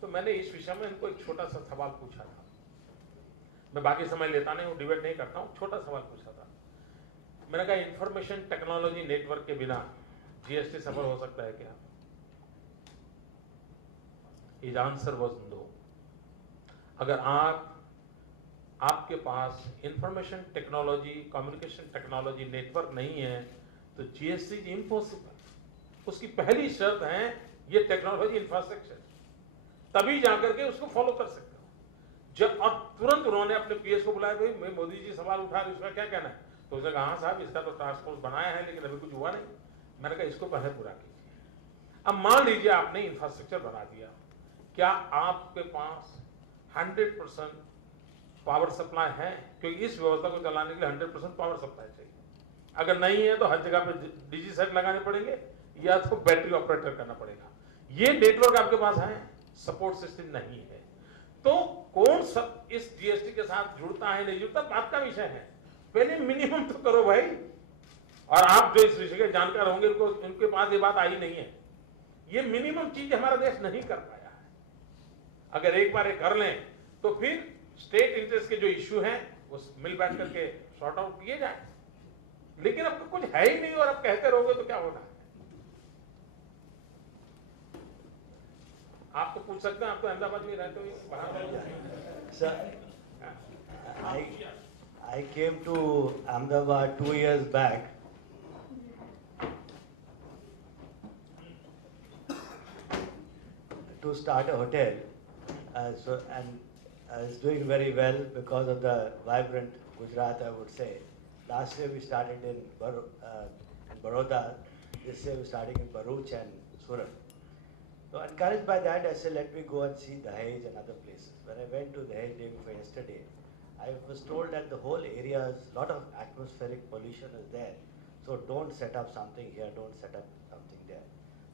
तो मैंने इस विषय में इनको एक छोटा सा सवाल पूछा था। मैं बाकी समय लेता नहीं हूँ, डिबेट नहीं करता हूँ, छोटा सवाल पूछा था। मैंने कहा इंफॉर्मेशन टेक्नोलॉजी नेटवर्क के बिना जीएसटी सफल हो सकता है क्या? His answer was no. अगर आपके पास information technology, communication technology network नहीं है तो जीएसटी इज इम्पॉसिबल। उसकी पहली शर्त है ये टेक्नोलॉजी इंफ्रास्ट्रक्चर, तभी जाकर के उसको फॉलो कर सकते हो। जब और तुरंत उन्होंने अपने पीएस को बुलाया, भाई मैं मोदी जी सवाल उठा रहे, इसका क्या कहना है? तो उसने कहा हाँ साहब, इसका तो टास्क फोर्स बनाया है लेकिन अभी कुछ हुआ नहीं। मैंने कहा इसको पहले पूरा कीजिए। अब मान लीजिए आपने इंफ्रास्ट्रक्चर बना दिया, क्या आपके पास 100% पावर सप्लाई है? क्योंकि इस व्यवस्था को चलाने के लिए 100% पावर सप्लाई चाहिए। अगर नहीं है तो हर जगह पे डीजी सेट लगाने पड़ेंगे या तो बैटरी ऑपरेटर करना पड़ेगा। ये नेटवर्क आपके पास है, सपोर्ट सिस्टम नहीं है। तो कौन सब इस जीएसटी के साथ जुड़ता है नहीं जुड़ता बात का विषय है, पहले मिनिमम तो करो भाई। और आप जो इस विषय के जानकार होंगे उनके पास ये बात आई नहीं है। ये मिनिमम चीज हमारा देश नहीं कर पाया है। अगर एक बार ये कर लें तो फिर स्टेट इंटरेस्ट के जो इश्यू हैं वो मिल बैठ करके सॉर्ट आउट किए जाए। लेकिन अब तो कुछ है ही नहीं और अब कहते रहोगे तो क्या होना है? आप तो पूछ सकते हैं, आप तो अहमदाबाद में रहते हो, बाहर। Sir, I came to Ahmedabad 2 years back. To start a hotel, and it's doing very well because of the vibrant Gujarat, I would say. Last year we started in Baroda. This year we're starting in Bharuch and Surat. So encouraged by that, I said, let me go and see Dahej and other places. When I went to Dahej day before yesterday, I was told that the whole area, a lot of atmospheric pollution is there. So don't set up something here, don't set up something there.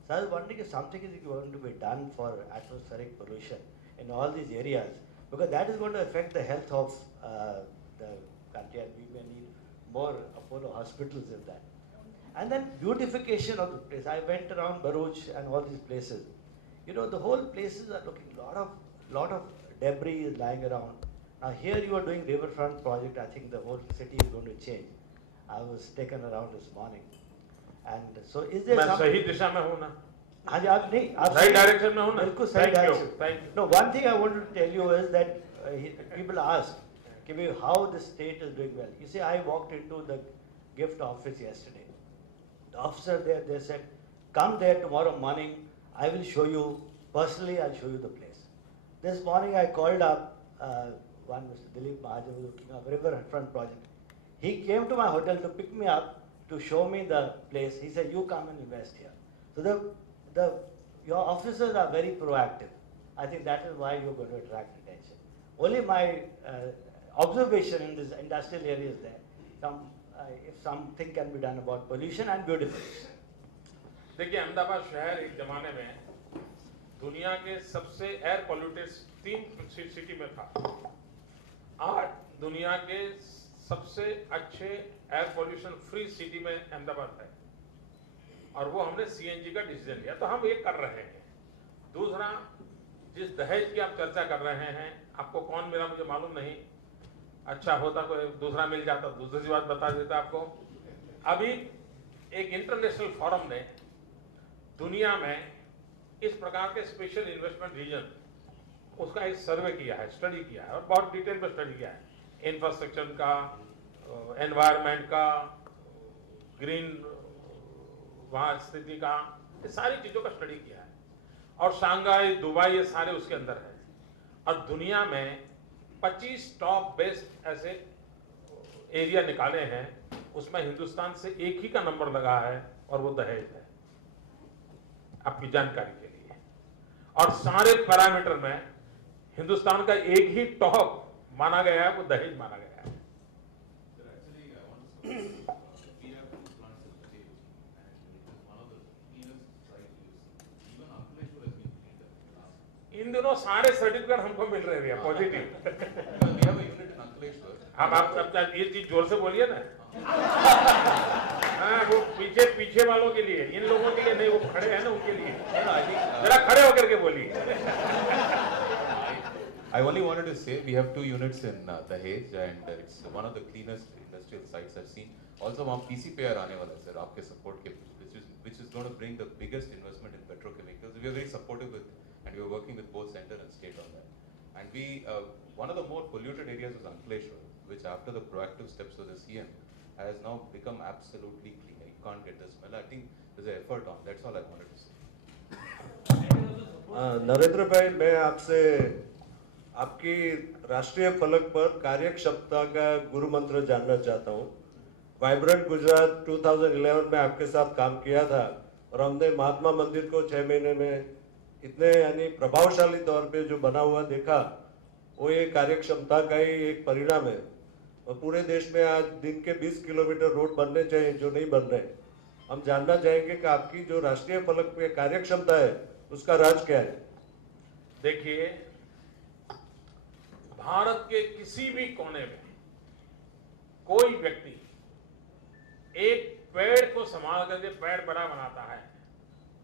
So I was wondering if something is going to be done for atmospheric pollution in all these areas, because that is going to affect the health of the country, and we may need more Apollo hospitals in that. And then beautification of the place. I went around Bharuch and all these places. You know, the whole places are looking, lot of debris is lying around. Now here you are doing riverfront project. I think the whole city is going to change. I was taken around this morning. And so is there मैं something? सही दिशा में हूँ ना? हाँ जी, आप नहीं, आप सही डायरेक्शन में हूँ ना? बिल्कुल सही direction. Thank you. No, one thing I wanted to tell you is that people ask how the state is doing well. You see, I walked into the gift office yesterday. The officer there, they said, come there tomorrow morning. I will show you personally. I'll show you the place. This morning I called up one Mr. Dilip Mahajan who was looking at Riverfront project. He came to my hotel to pick me up to show me the place. He said, "You come and invest here." So your officers are very proactive. I think that is why you're going to attract attention. Only my observation in this industrial area is there. If something can be done about pollution and beautification. देखिए, अहमदाबाद शहर एक जमाने में दुनिया के सबसे air polluted 3 city में था। आज दुनिया के सबसे अच्छे एयर पॉल्यूशन फ्री सिटी में अहमदाबाद है, और वो हमने सीएनजी का डिसीजन लिया, तो हम एक कर रहे हैं। दूसरा, जिस दहेज की आप चर्चा कर रहे हैं, आपको कौन मिला मुझे मालूम नहीं, अच्छा होता कोई दूसरा मिल जाता, दूसरी बात बता देता आपको। अभी एक इंटरनेशनल फोरम ने दुनिया में इस प्रकार के स्पेशल इन्वेस्टमेंट रीजन, उसका एक सर्वे किया है, स्टडी किया है, और बहुत डिटेल में स्टडी किया है। इंफ्रास्ट्रक्चर का, एनवायरनमेंट का, ग्रीन वहाँ स्थिति का, ये सारी चीज़ों का स्टडी किया है, और शंघाई, दुबई, ये सारे उसके अंदर है। और दुनिया में 25 टॉप बेस्ट ऐसे एरिया निकाले हैं, उसमें हिंदुस्तान से एक ही का नंबर लगा है, और वो दहेज है, आपकी जानकारी के लिए। और सारे पैरामीटर में हिंदुस्तान का एक ही टॉप माना गया है, वो दहेज माना गया है। इन दिनों सारे सर्टिफिकेट हमको मिल रहे हैं पॉजिटिव। हम आप ये चीज जोर से बोलिए ना। हाँ, वो पीछे वालों के लिए, इन लोगों के लिए नहीं, वो खड़े हैं ना उनके लिए। जरा खड़े होकर के बोलिए। I only wanted to say we have 2 units in Dahej, and it's one of the cleanest industrial sites I've seen. Also, वहाँ PCPR आने वाला है सर आपके support के, which is going to bring the biggest investment in petrochemicals. We are very supportive with, and we are working with both center and state on that. And we, one of the more polluted areas is Ankleshwar, which after the proactive steps of the CM has now become absolutely clean. You can't get the smell. I think there's an effort on. That's all I wanted to say. Narendra भाई, मैं आपसे आपकी राष्ट्रीय फलक पर कार्यक्षमता का गुरु मंत्र जानना चाहता हूँ। वाइब्रेंट गुजरात 2011 में आपके साथ काम किया था, और हमने महात्मा मंदिर को 6 महीने में इतने यानी प्रभावशाली तौर पे जो बना हुआ देखा, वो ये कार्यक्षमता का ही एक परिणाम है। और पूरे देश में आज दिन के 20 किलोमीटर रोड बनने चाहिए जो नहीं बन रहे। हम जानना चाहेंगे कि आपकी जो राष्ट्रीय फलक पे कार्यक्षमता है, उसका राज क्या है? देखिए, भारत के किसी भी कोने में कोई व्यक्ति एक पेड़ को संभाल करके पेड़ बड़ा बनाता है,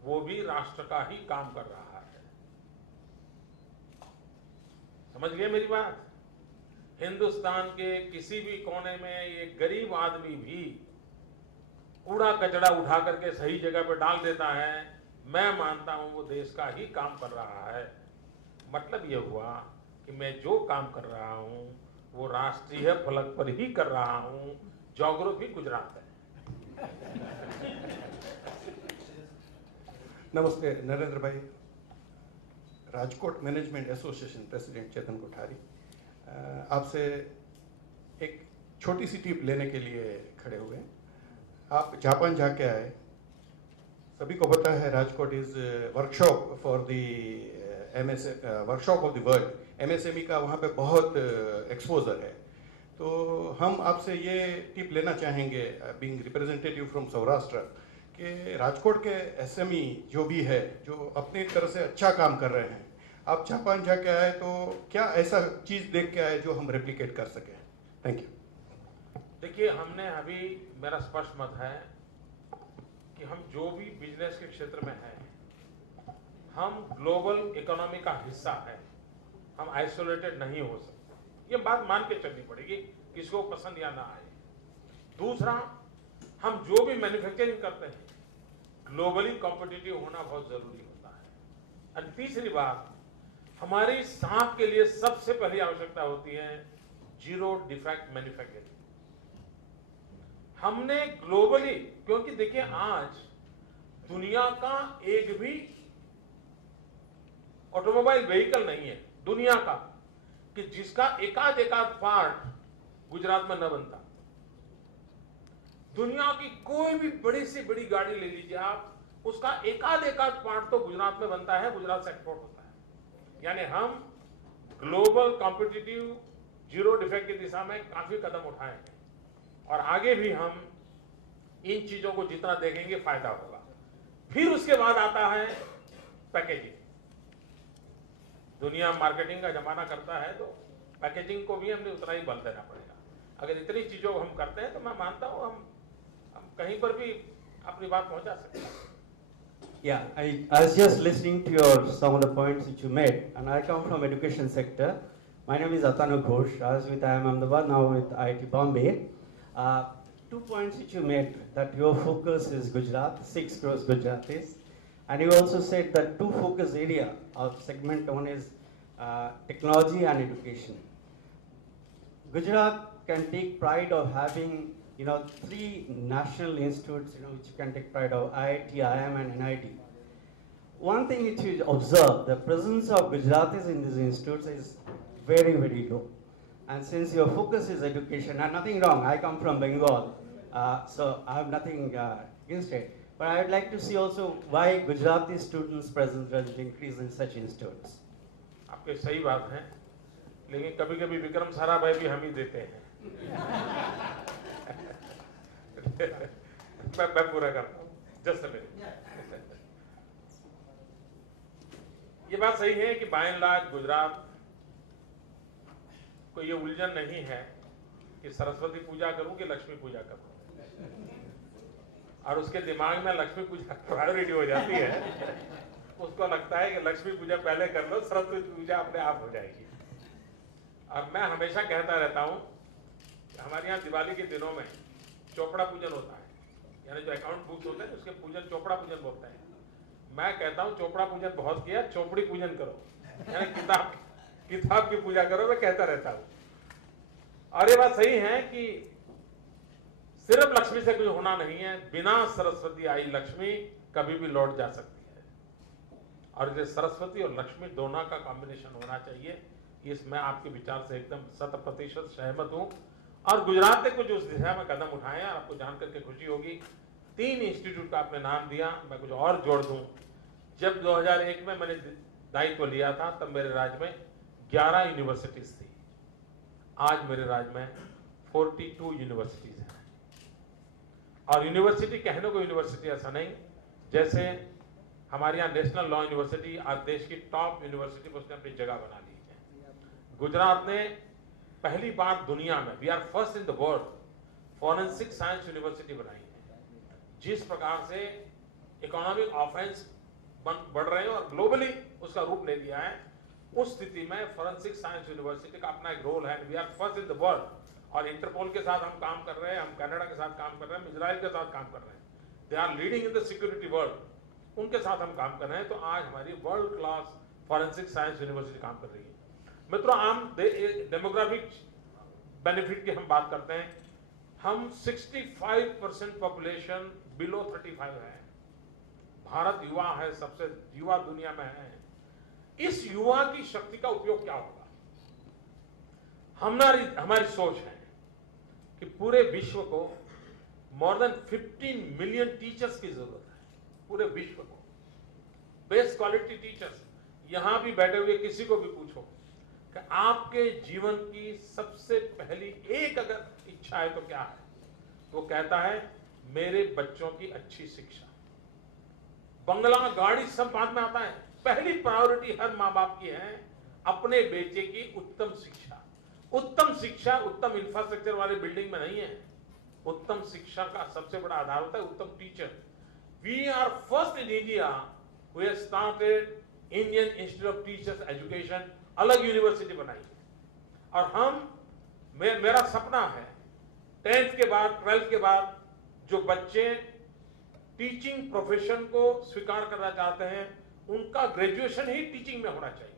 वो भी राष्ट्र का ही काम कर रहा है। समझ गए मेरी बात? हिंदुस्तान के किसी भी कोने में एक गरीब आदमी भी कूड़ा कचरा उठा करके सही जगह पर डाल देता है, मैं मानता हूं वो देश का ही काम कर रहा है। मतलब ये हुआ कि मैं जो काम कर रहा हूं वो राष्ट्रीय फलक पर ही कर रहा हूं। ज्योग्राफी गुजरात है। नमस्ते नरेंद्र भाई, राजकोट मैनेजमेंट एसोसिएशन प्रेसिडेंट चेतन कोठारी, आपसे एक छोटी सी टिप लेने के लिए खड़े हुए हैं। आप जापान जाके आए, सभी को पता है Rajkot is workshop for the workshop of the world. MSME का वहाँ पे बहुत एक्सपोजर है। तो हम आपसे ये टिप लेना चाहेंगे, बीइंग रिप्रेजेंटेटिव फ्रॉम सौराष्ट्र, कि राजकोट के एसएमई जो भी है, जो अपनी तरह से अच्छा काम कर रहे हैं, आप जापान जाके आए तो क्या ऐसा चीज़ देख के आए जो हम रेप्लिकेट कर सकें? Thank you. देखिए, हमने अभी, मेरा स्पष्ट मत है कि हम जो भी बिजनेस के क्षेत्र में हैं, हम ग्लोबल इकोनॉमी का हिस्सा है, हम आइसोलेटेड नहीं हो सकते। ये बात मान के चलनी पड़ेगी, किसको पसंद या ना आए। दूसरा, हम जो भी मैन्युफैक्चरिंग करते हैं, ग्लोबली कॉम्पिटिटिव होना बहुत जरूरी होता है। और तीसरी बात, हमारी सांप के लिए सबसे पहली आवश्यकता होती है जीरो डिफेक्ट मैन्युफैक्चरिंग। हमने ग्लोबली, क्योंकि देखिए आज दुनिया का एक भी ऑटोमोबाइल व्हीकल नहीं है दुनिया का कि जिसका एकाध पार्ट गुजरात में न बनता। दुनिया की कोई भी बड़ी से बड़ी गाड़ी ले लीजिए आप, उसका एकाध पार्ट तो गुजरात में बनता है, गुजरात से एक्सपोर्ट होता है। यानी हम ग्लोबल कॉम्पिटिटिव जीरो डिफेक्ट की दिशा में काफी कदम उठाए हैं और आगे भी हम इन चीजों को जितना देखेंगे फायदा होगा। फिर उसके बाद आता है पैकेजिंग। दुनिया मार्केटिंग का जमाना करता है तो पैकेजिंग को भी हमने उतना ही बल देना पड़ेगा। अगर इतनी चीजों को हम करते हैं तो मैं मानता हूं हम कहीं पर भी अपनी बात पहुंचा सकते हैं। Yeah, I was just listening to some of the points which you made, and I come from education sector. My name is Atanu Ghosh. I was with IIM Ahmedabad, now with IIT Bombay. 2 points which you made, that your focus is Gujarat, 6 crores Gujaratis, and you also said that 2 focus area of segment 1 is technology and education. Gujarat can take pride of having 3 national institutes, which you can take pride of, IIT, IIM and NIT. One thing which you observe, the presence of Gujaratis in these institutes is very, very low. And since your focus is education, and nothing wrong, I come from Bengal, so I have nothing against it. But I would like to see also why Gujarati students' presence will increase in such institutes. आपके सही बात है, लेकिन कभी-कभी विक्रम साराभाई भी हम ही देते हैं। मैं पूरा करता हूँ, जस्ट अ मिनट। ये बात सही है कि बाय एंड लार्ज गुजरात को ये उलझन नहीं है कि सरस्वती पूजा करूं कि लक्ष्मी पूजा करूं, और उसके दिमाग में लक्ष्मी पूजा प्रायोरिटी हो जाती है। उसको लगता है कि लक्ष्मी पूजा पहले कर लो, सरस्वती पूजा अपने आप हो जाएगी। और मैं हमेशा कहता रहता हूं, हमारे यहाँ दिवाली के दिनों में चोपड़ा पूजन होता है, यानी जो अकाउंट बुक्स होते हैं उसके पूजन चोपड़ा पूजन बोलते हैं। मैं कहता हूं चोपड़ा पूजन बहुत किया, चोपड़ी पूजन करो, यानी किताब की पूजा करो। मैं कहता रहता हूं और ये बात सही है कि सिर्फ लक्ष्मी से कुछ होना नहीं है, बिना सरस्वती आई लक्ष्मी कभी भी लौट जा सकती है। और ये सरस्वती और लक्ष्मी दोनों का कॉम्बिनेशन होना चाहिए, इसमें आपके विचार से एकदम 100% सहमत हूं। और गुजरात ने कुछ उस दिशा में कदम उठाए हैं, आपको जानकर के खुशी होगी। 3 इंस्टीट्यूट का आपने नाम दिया, मैं कुछ और जोड़ दूं। जब 2001 में मैंने दायित्व लिया था तब मेरे राज्य में 11 यूनिवर्सिटीज थी। आज मेरे राज्य में 42 यूनिवर्सिटीज हैं। और यूनिवर्सिटी कहने को यूनिवर्सिटी ऐसा नहीं, जैसे हमारे यहाँ नेशनल लॉ यूनिवर्सिटी आज देश की टॉप यूनिवर्सिटी में उसने अपनी जगह बना ली है। गुजरात ने पहली बार दुनिया में, we are first in the world, forensic science university बनाई है। जिस प्रकार से इकोनॉमिक ऑफेंस बढ़ रहे हैं और ग्लोबली उसका रूप ले लिया है, उस स्थिति में फॉरेंसिक साइंस यूनिवर्सिटी का अपना एक रोल है। We are first in the world. और इंटरपोल के साथ हम काम कर रहे हैं, हम कनाडा के साथ काम कर रहे हैं, हम इजराइल के साथ काम कर रहे हैं। They are leading in the security world, उनके साथ हम काम कर रहे हैं। तो आज हमारी world class forensic science university काम कर रही है। मित्रों, आम डेमोग्राफिक बेनिफिट की हम बात करते हैं, हम 65% पॉपुलेशन बिलो 35 है। भारत युवा है, सबसे युवा दुनिया में है। इस युवा की शक्ति का उपयोग क्या होगा? हमारी सोच है कि पूरे विश्व को मोर देन 15 मिलियन टीचर्स की जरूरत है, पूरे विश्व को बेस्ट क्वालिटी टीचर्स। यहां भी बैठे हुए किसी को भी पूछो कि आपके जीवन की सबसे पहली एक अगर इच्छा है तो क्या है, वो कहता है मेरे बच्चों की अच्छी शिक्षा। बंगला, गाड़ी सब बाद में आता है, पहली प्रायोरिटी हर माँ बाप की है अपने बेटे की उत्तम शिक्षा। उत्तम शिक्षा उत्तम इंफ्रास्ट्रक्चर वाले बिल्डिंग में नहीं है, उत्तम शिक्षा का सबसे बड़ा आधार होता है उत्तम teacher. We are first in India who have started Indian Institute of Teachers Education, अलग यूनिवर्सिटी बनाई है। और मेरा सपना है 10th के बाद 12th के बाद जो बच्चे टीचिंग प्रोफेशन को स्वीकार करना चाहते हैं, उनका ग्रेजुएशन ही टीचिंग में होना चाहिए।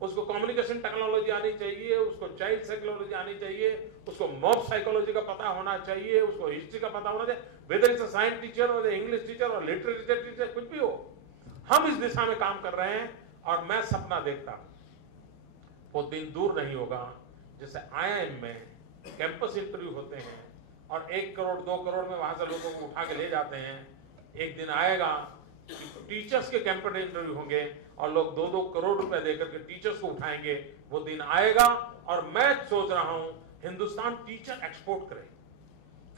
उसको कम्युनिकेशन टेक्नोलॉजी आनी चाहिए, उसको चाइल्ड साइकोलॉजी आनी चाहिए, उसको मॉब साइकोलॉजी का पता होना चाहिए, उसको हिस्ट्री का पता होना चाहिए, whether it's a science teacher और इंग्लिश टीचर और लिटरेचर टीचर, कुछ भी हो। हम इस दिशा में काम कर रहे हैं और मैं सपना देखता हूं वो दिन दूर नहीं होगा जैसे IIM में कैंपस इंटरव्यू होते हैं और 1 करोड़ 2 करोड़ में वहां से लोगों को उठा के ले जाते हैं। एक दिन आएगा टीचर्स के कैंपस इंटरव्यू होंगे और लोग 2-2 करोड़ रुपए देकर के टीचर्स को उठाएंगे। वो दिन आएगा और मैं सोच रहा हूं हिंदुस्तान टीचर एक्सपोर्ट करे।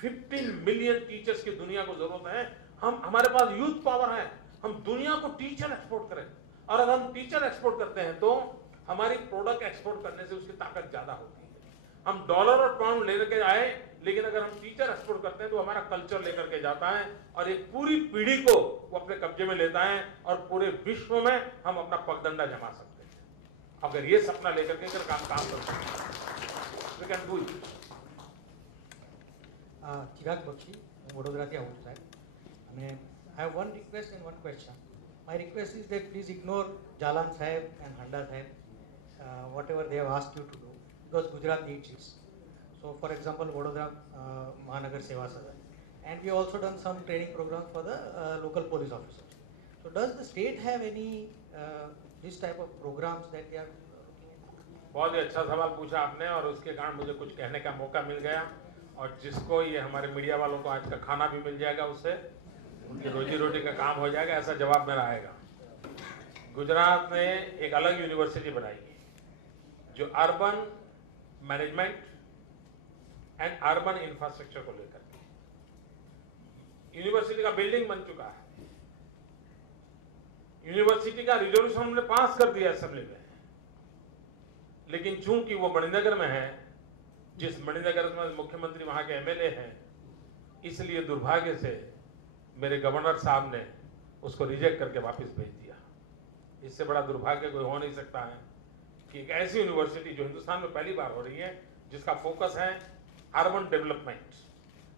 15 मिलियन टीचर्स की दुनिया को जरूरत है। हमारे पास यूथ पावर है, हम दुनिया को टीचर एक्सपोर्ट करें। और अगर हम टीचर एक्सपोर्ट करते हैं तो हमारी प्रोडक्ट एक्सपोर्ट करने से उसकी ताकत ज्यादा होती है। हम डॉलर और पाउंड लेकर के आए, लेकिन अगर हम टीचर एक्सपोर्ट करते हैं तो हमारा कल्चर लेकर के जाता है और एक पूरी पीढ़ी को वो अपने कब्जे में लेता है और पूरे विश्व में हम अपना पगडंडा जमा सकते हैं। अगर ये सपना लेकर के अगर काम कर सकते हैं, we can do it. Chirag બક્ષી, હું વડોદરાથી આવું છું સાહેબ, અને I have one request and one question. My request is that please ignore Jalan Saheb and Handa Saheb, whatever they have asked you to do, because Gujarat needs it. So for example, Vadodara Mahanagar Seva Sadhan, and we also done some training programs for the local police officers. So does the state have any this type of programs that they are looking at? बहुत ही अच्छा सवाल पूछा आपने और उसके कारण मुझे कुछ कहने का मौका मिल गया और जिसको ये हमारे मीडिया वालों को आज का खाना भी मिल जाएगा, उससे उनकी रोजी रोटी का काम हो जाएगा, ऐसा जवाब मेरा आएगा। गुजरात ने एक अलग यूनिवर्सिटी बनाई जो urban management and urban infrastructure को लेकर के यूनिवर्सिटी का बिल्डिंग बन चुका है। यूनिवर्सिटी का रिजोल्यूशन हमने पास कर दिया असेंबली में, लेकिन चूंकि वो मणिनगर में है, जिस मणिनगर में मुख्यमंत्री वहां के MLA हैं, इसलिए दुर्भाग्य से मेरे गवर्नर साहब ने उसको रिजेक्ट करके वापस भेज दिया। इससे बड़ा दुर्भाग्य कोई हो नहीं सकता है कि एक ऐसी यूनिवर्सिटी जो हिंदुस्तान में पहली बार हो रही है, जिसका फोकस है urban development,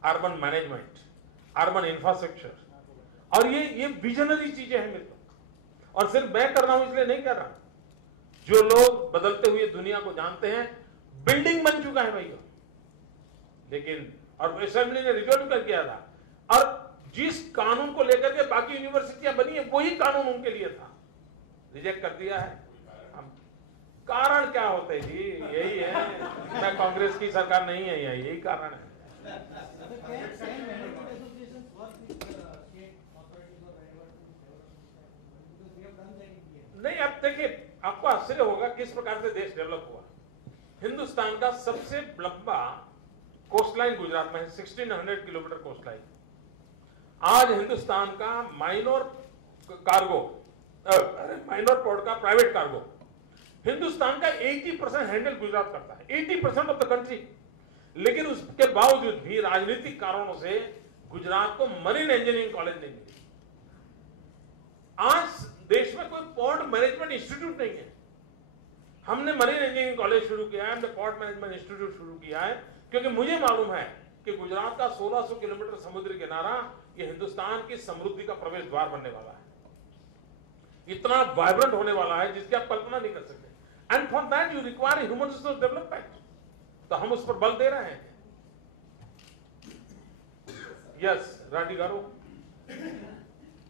urban management, urban infrastructure, और ये विजनरी चीजें हैं मेरे को। और सिर्फ मैं कर रहा हूं इसलिए नहीं कर रहा, जो लोग बदलते हुए दुनिया को जानते हैं, बिल्डिंग बन चुका है भैया, लेकिन और असेंबली ने रिजोल्व कर किया था, और जिस कानून को लेकर के बाकी यूनिवर्सिटियां बनी है वही कानून उनके लिए था, रिजेक्ट कर दिया है। कारण क्या होते जी, यही है, मैं कांग्रेस की सरकार नहीं है, यही कारण है। नहीं, अब देखिए, आपको आश्चर्य होगा किस प्रकार से देश डेवलप हुआ। हिंदुस्तान का सबसे लंबा कोस्ट लाइन गुजरात में है, 1600 किलोमीटर कोस्ट लाइन। आज हिंदुस्तान का माइनर पोर्ट का प्राइवेट कार्गो हिंदुस्तान का 80% हैंडल गुजरात करता है, 80% ऑफ द कंट्री। लेकिन उसके बावजूद भी राजनीतिक कारणों से गुजरात को मरीन इंजीनियरिंग कॉलेज नहीं मिली। आज देश में कोई पोर्ट मैनेजमेंट इंस्टीट्यूट नहीं है। हमने मरीन इंजीनियरिंग कॉलेज शुरू किया है, हमने पोर्ट मैनेजमेंट इंस्टीट्यूट शुरू किया है, क्योंकि मुझे मालूम है कि गुजरात का 1600 किलोमीटर समुद्री किनारा ये हिंदुस्तान की समृद्धि का प्रवेश द्वार बनने वाला है, इतना वाइब्रेंट होने वाला है जिसकी आप कल्पना नहीं कर सकते। And for that you require human resource development, तो हम उस पर बल दे रहे हैं। Yes, Rathi garu.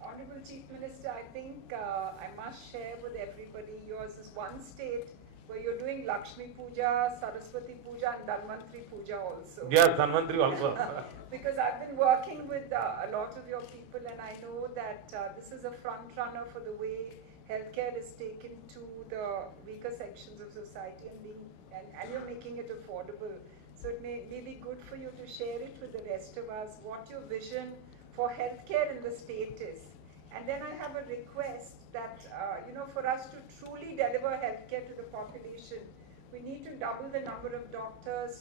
Honorable Chief Minister, I think I must share with everybody, yours is one state where you're doing Lakshmi Puja, Saraswati Puja and Dhanvantri Puja also. Yes, Dhanvantri also. Because I've been working with a lot of your people and I know that this is a front runner for the way healthcare is taken to the weaker sections of society and you're making it affordable. So it may be good for you to share it with the rest of us, what your vision for healthcare in the state is. And then I have a request that, for us to truly deliver healthcare to the population, we need to double the number of doctors,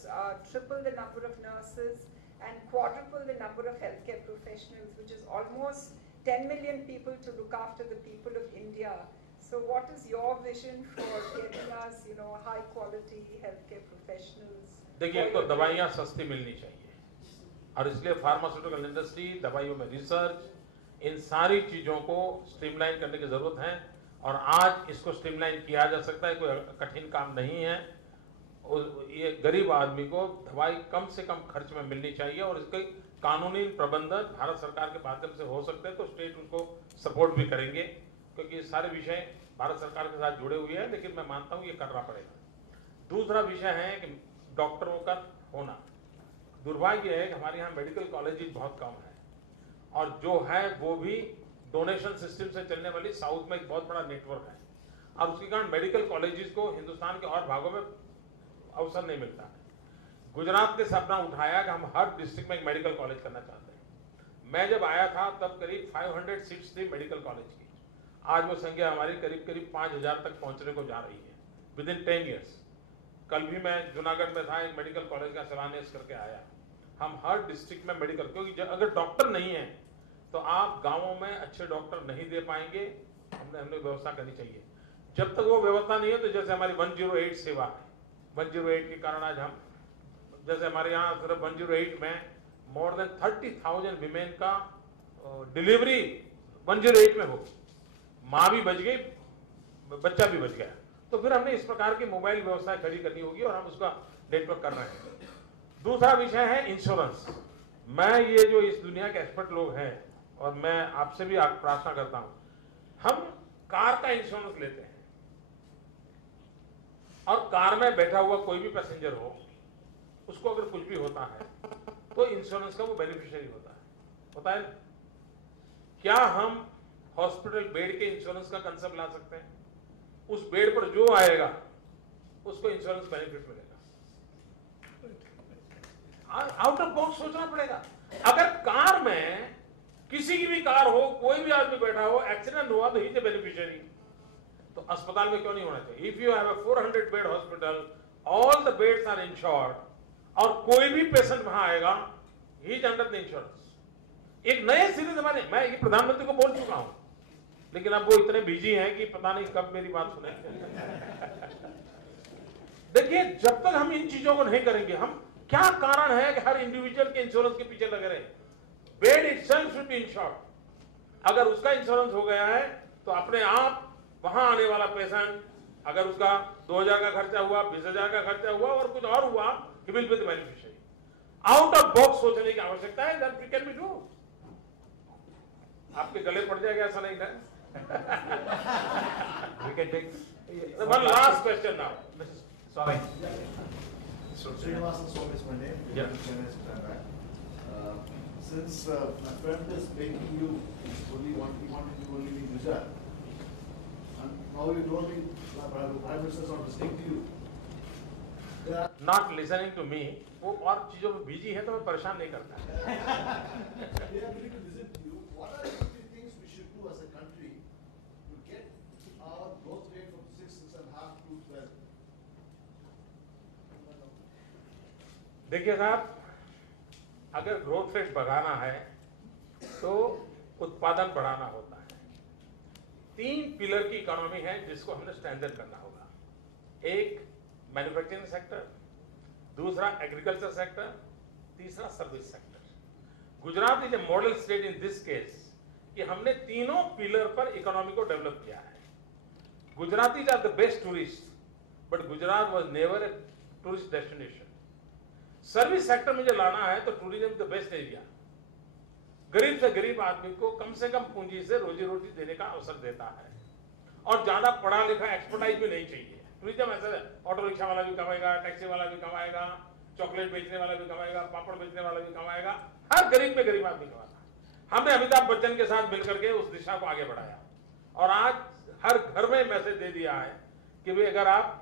triple the number of nurses, and quadruple the number of healthcare professionals, which is almost 10 million people to look after the people of India. So what is your vision for getting us, high quality healthcare professionals? देखिए, एक तो दवाइयाँ सस्ती मिलनी चाहिए और इसलिए pharmaceutical industry, दवाइयों में रिसर्च, इन सारी चीजों को स्ट्रीमलाइन करने की जरूरत है और आज इसको स्ट्रीमलाइन किया जा सकता है, कोई कठिन काम नहीं है। ये गरीब आदमी को दवाई कम से कम खर्च में मिलनी चाहिए और इसके कानूनी प्रबंधन भारत सरकार के माध्यम से हो सकते हैं, तो स्टेट उसको सपोर्ट भी करेंगे, क्योंकि ये सारे विषय भारत सरकार के साथ जुड़े हुए हैं, लेकिन मैं मानता हूँ ये करना पड़ेगा। दूसरा विषय है कि डॉक्टरों का होना। दुर्भाग्य है कि हमारे यहाँ मेडिकल कॉलेजेस बहुत कम है, और जो है वो भी डोनेशन सिस्टम से चलने वाली साउथ में एक बहुत बड़ा नेटवर्क है। अब उसके कारण मेडिकल कॉलेजेस को हिंदुस्तान के और भागों में अवसर नहीं मिलता है। गुजरात ने सपना उठाया कि हम हर डिस्ट्रिक्ट में एक मेडिकल कॉलेज करना चाहते हैं। मैं जब आया था तब करीब 500 सीट्स थी मेडिकल कॉलेज की। आज वो संख्या हमारी करीब करीब 5000 तक पहुंचने को जा रही है विद इन 10 ईयर्स। कल भी मैं जूनागढ़ में था, एक मेडिकल कॉलेज का शिलान्यास करके आया। हम हर डिस्ट्रिक्ट में मेडिकल, क्योंकि अगर डॉक्टर नहीं है तो आप गांवों में अच्छे डॉक्टर नहीं दे पाएंगे। हमने व्यवस्था करनी चाहिए। जब तक वो व्यवस्था नहीं है तो जैसे हमारी 108 सेवा है, 108 के कारण आज हम, जैसे हमारे यहाँ सिर्फ 108 में मोर देन 30,000 विमेन का डिलीवरी 108 में हो, माँ भी बच गई, बच्चा भी बच गया। तो फिर हमने इस प्रकार की मोबाइल व्यवस्था खड़ी करनी होगी और हम उसका नेटवर्क कर रहे हैं। दूसरा विषय है इंश्योरेंस। मैं ये जो इस दुनिया के एक्सपर्ट लोग हैं, और मैं आपसे भी प्रार्थना करता हूं, हम कार का इंश्योरेंस लेते हैं और कार में बैठा हुआ कोई भी पैसेंजर हो, उसको अगर कुछ भी होता है तो इंश्योरेंस का वो बेनिफिशियरी होता है। क्या हम हॉस्पिटल बेड के इंश्योरेंस का कंसेप्ट ला सकते हैं? उस बेड पर जो आएगा उसको इंश्योरेंस बेनिफिट मिलेगा। आउट ऑफ बॉक्स सोचना पड़ेगा। अगर कार में किसी की भी कार हो, कोई भी आदमी बैठा हो, एक्सीडेंट हुआ तो ही इज ए बेनिफिशियरी। तो अस्पताल में क्यों नहीं होना चाहिए? If you have a 400 bed hospital, all the beds are insured, और कोई भी पेशेंट वहां आएगा, he is under the insurance. एक नए सिरे जमाने, मैं ये प्रधानमंत्री को बोल चुका हूं, लेकिन अब वो इतने बिजी हैं कि पता नहीं कब मेरी बात सुनेंगे। देखिए, जब तक हम इन चीजों को नहीं करेंगे, हम क्या कारण है कि हर इंडिविजुअल के इंश्योरेंस के पीछे लगे रहे? Bed itself should be insured. अगर उसका इंश्योरेंस हो गया है तो अपने आप वहां आने वाला पेशेंट, अगर उसका 2000 का खर्चा हुआ, 20,000 का खर्चा हुआ और कुछ और हुआ, he will be the beneficiary. Out of box सोचने की आवश्यकता है। that we can be do. आपके गले पड़ जाएगा ऐसा नहीं है। We can take one last question now. Mrs. Swami. Srinivasan Swami is my name. Yeah. Since my friend is making you only he wanted you only in Gujarat, and now you told me Prime Minister is not listening to you. Not listening to me. वो और चीजों में busy है तो मैं परेशान नहीं करता। They are willing to listen to you. What are the things we should do as a country to get our growth rate from 6.5 to 12? देखिए साहब, अगर ग्रोथ रेट बढ़ाना है तो उत्पादन बढ़ाना होता है। 3 पिलर की इकोनॉमी है जिसको हमने स्ट्रेंथन करना होगा। एक मैन्युफैक्चरिंग सेक्टर, दूसरा एग्रीकल्चर सेक्टर, तीसरा service sector. Gujarat is a model state in this case कि हमने तीनों पिलर पर इकोनॉमी को डेवलप किया है। Gujaratis are the best tourist, but Gujarat was never a tourist destination. Service sector में जो लाना है तो टूरिज्म द बेस्ट एरिया। गरीब से गरीब आदमी को कम से कम पूंजी से रोजी रोटी देने का अवसर देता है, और ज्यादा पढ़ा लिखा एक्सपर्टाइज भी नहीं चाहिए। टूरिज्म ऐसा है, ऑटो रिक्शा वाला भी कमाएगा, टैक्सी वाला भी कमाएगा, चॉकलेट बेचने वाला भी कमाएगा, पापड़ बेचने वाला भी कमाएगा, हर गरीब में गरीब आदमी कमाता। हमने अमिताभ बच्चन के साथ मिलकर के उस दिशा को आगे बढ़ाया, और आज हर घर में मैसेज दे दिया है कि भाई अगर आप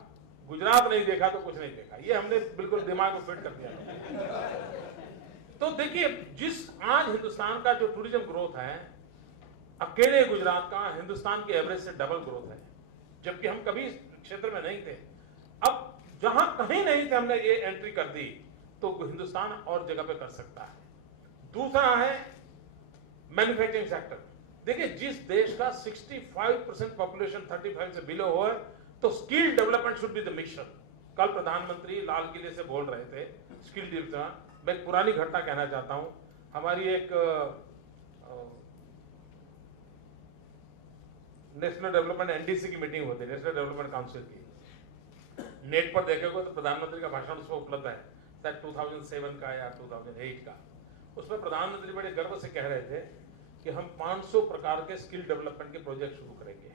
गुजरात नहीं देखा तो कुछ नहीं देखा। ये हमने बिल्कुल दिमाग में फिट कर दिया। तो देखिए, जिस आज हिंदुस्तान का जो टूरिज्म ग्रोथ है, अकेले गुजरात का हिंदुस्तान के एवरेज से डबल ग्रोथ है, जबकि हम कभी इस क्षेत्र में नहीं थे। अब जहां कहीं नहीं थे, हमने ये एंट्री कर दी, तो हिंदुस्तान और जगह पे कर सकता है। दूसरा है मैन्युफैक्चरिंग सेक्टर। देखिए, जिस देश का 65% पॉपुलेशन 35 से बिलो हो, तो skill development should be the mission. कल प्रधानमंत्री लाल किले से बोल रहे थे स्किल डेवलपमेंट। मैं एक पुरानी घटना कहना चाहता हूं। हमारी एक नेशनल डेवलपमेंट एनडीसी की मीटिंग होती है, नेशनल डेवलपमेंट काउंसिल की। नेट पर देखेगा तो प्रधानमंत्री का भाषण उसमें उपलब्ध है, शायद 2007 का या 2008 का। उसमें प्रधानमंत्री बड़े गर्व से कह रहे थे कि हम 500 प्रकार के स्किल डेवलपमेंट के प्रोजेक्ट शुरू करेंगे।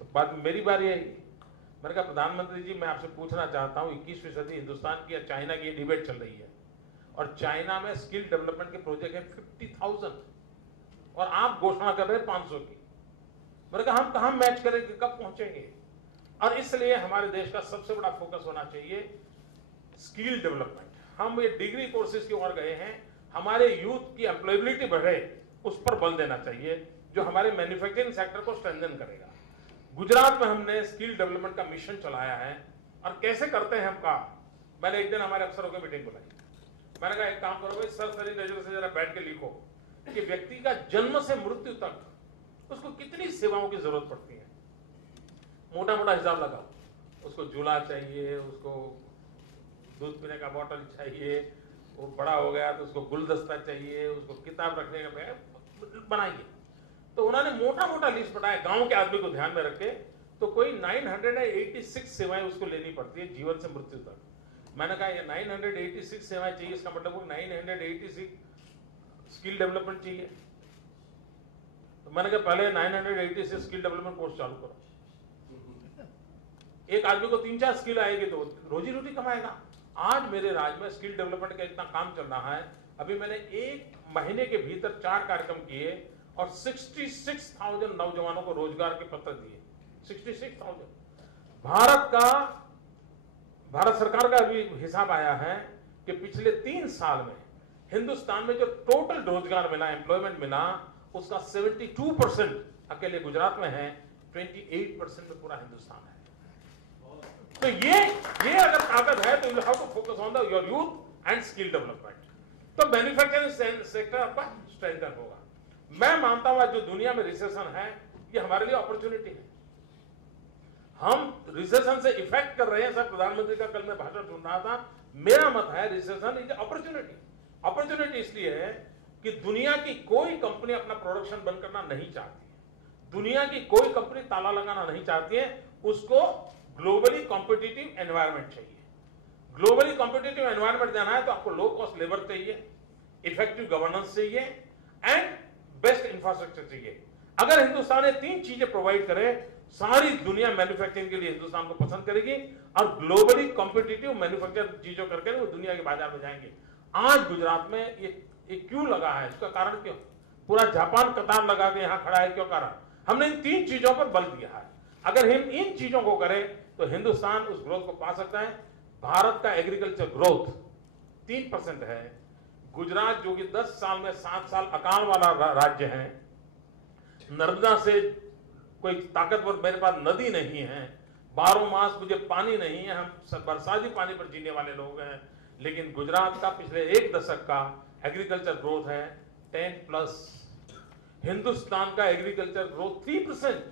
तो बात मेरी बारी आई, मैंने कहा प्रधानमंत्री जी मैं आपसे पूछना चाहता हूँ 21वीं सदी हिंदुस्तान की या चाइना की ये डिबेट चल रही है और चाइना में स्किल डेवलपमेंट के प्रोजेक्ट है 50,000 और आप घोषणा कर रहे हैं 500 की। मैंने कहा हम कहाँ मैच करेंगे, कब पहुंचेंगे? और इसलिए हमारे देश का सबसे बड़ा फोकस होना चाहिए स्किल डेवलपमेंट। हम ये डिग्री कोर्सेज की ओर गए हैं, हमारे यूथ की एम्प्लॉयबिलिटी बढ़े उस पर बल देना चाहिए जो हमारे मैन्युफैक्चरिंग सेक्टर को स्ट्रेंथन करेगा। गुजरात में हमने स्किल डेवलपमेंट का मिशन चलाया है और कैसे करते हैं हम काम। मैंने एक दिन हमारे अफसरों की मीटिंग बुलाई, मैंने कहा एक काम करो भाई, सरसरी नजर से जरा बैठ के लिखो कि व्यक्ति का जन्म से मृत्यु तक उसको कितनी सेवाओं की जरूरत पड़ती है। मोटा मोटा हिसाब लगाओ, उसको झूला चाहिए, उसको दूध पीने का बोतल चाहिए, वो बड़ा हो गया तो उसको गुलदस्ता चाहिए, उसको किताब रखने का बैग बनाइए। तो उन्होंने मोटा मोटा लिस्ट बनाया गांव के आदमी को ध्यान में रखे, तो कोई 986 सेवाएं उसको लेनी पड़ती है जीवन से मृत्यु तक। मैंने कहा ये 986 सेवाएं चाहिए, इसका मतलब 986 स्किल डेवलपमेंट चाहिए। तो मैंने कहा पहले 986 स्किल डेवलपमेंट कोर्स चालू करो, एक आदमी को 3-4 स्किल आएगी तो रोजी रोटी कमाएगा। आज मेरे राज्य में स्किल डेवलपमेंट का इतना काम चल रहा है, अभी मैंने 1 महीने के भीतर 4 कार्यक्रम किए और 66,000 नौजवानों को रोजगार के पत्र दिए। 66,000। भारत सरकार का भी हिसाब आया है कि पिछले 3 साल में हिंदुस्तान में जो टोटल रोजगार मिला, एम्प्लॉयमेंट मिला, उसका 72% अकेले गुजरात में है, 28% में पूरा हिंदुस्तान है। तो ये अगर ताकत है तो you have to focus on the your youth and skill development. तो मैन्युफैक्चरिंग सेक्टर आपका स्ट्रेंथन होगा। मैं मानता हूं जो दुनिया में रिसेशन है ये हमारे लिए अपॉर्चुनिटी है। हम रिसेशन से इफेक्ट कर रहे हैं। सर प्रधानमंत्री का कल मैं भाषण सुन रहा था, मेरा मत है रिसेशन इज अपॉर्चुनिटी। अपॉर्चुनिटी इसलिए है कि दुनिया की कोई कंपनी अपना प्रोडक्शन बंद करना नहीं चाहती है, दुनिया की कोई कंपनी ताला लगाना नहीं चाहती है, उसको ग्लोबली कॉम्पिटिटिव एनवायरनमेंट चाहिए। ग्लोबली कॉम्पिटिटिव एनवायरनमेंट देना है तो आपको लो कॉस्ट लेबर चाहिए, इफेक्टिव गवर्नेंस चाहिए एंड बेस्ट इंफ्रास्ट्रक्चर चाहिए। अगर हिंदुस्तान ये 3 चीजें प्रोवाइड करे, सारी दुनिया मैन्युफैक्चरिंग के लिए हिंदुस्तान को पसंद करेगी और ग्लोबली कॉम्पिटिटिव मैन्युफैक्चर चीजों करके वो दुनिया के बाजार में जाएंगे। आज गुजरात में ये क्यों लगा है, इसका कारण क्यों? पूरा जापान कतार लगा के यहां खड़ा है, क्यों कारण? हमने इन 3 चीजों पर बल दिया है। अगर हम इन चीजों को करें तो हिंदुस्तान उस ग्रोथ को पा सकता है। भारत का एग्रीकल्चर ग्रोथ 3% है। गुजरात जो कि 10 साल में 7 साल अकाल वाला राज्य है, नर्मदा से कोई ताकतवर, मेरे पास नदी नहीं है, 12 मास मुझे पानी नहीं है, हम बरसाती पानी पर जीने वाले लोग हैं, लेकिन गुजरात का पिछले 1 दशक का एग्रीकल्चर ग्रोथ है 10+। हिंदुस्तान का एग्रीकल्चर ग्रोथ 3%,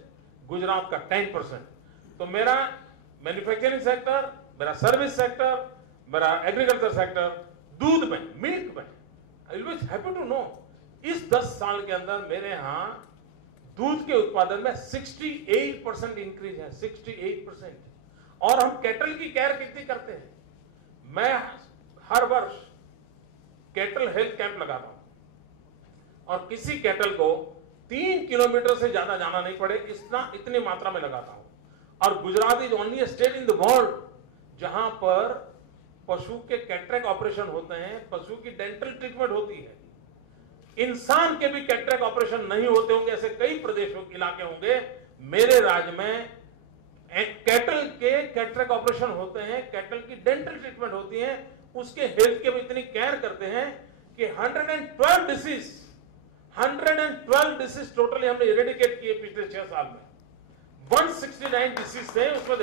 गुजरात का 10%। तो मेरा मैन्युफैक्चरिंग सेक्टर, मेरा सर्विस सेक्टर, मेरा एग्रीकल्चर सेक्टर, दूध में, मिल्क में, I will be happy to know इस 10 साल के अंदर मेरे यहां दूध के उत्पादन में 68% इंक्रीज है, 68%। और हम कैटल की केयर कितनी करते हैं? मैं हर वर्ष कैटल हेल्थ कैंप लगाता हूं और किसी कैटल को 3 किलोमीटर से ज्यादा जाना नहीं पड़े, इतनी मात्रा में लगाता हूं। और Gujarat is only state in the world जहां पर पशु के कैटरेक्ट ऑपरेशन होते हैं, पशु की डेंटल ट्रीटमेंट होती है। इंसान के भी कैटरेक्ट ऑपरेशन नहीं होते होंगे, ऐसे कई प्रदेशों इलाके होंगे। मेरे राज्य में कैटल के कैटरेक्ट ऑपरेशन होते हैं, कैटल की डेंटल ट्रीटमेंट होती है, उसके हेल्थ के भी इतनी केयर करते हैं कि 112 डिसीज टोटली हमने इरेडिकेट किए पिछले 6 साल में। 169 डिसीज थे उसमें।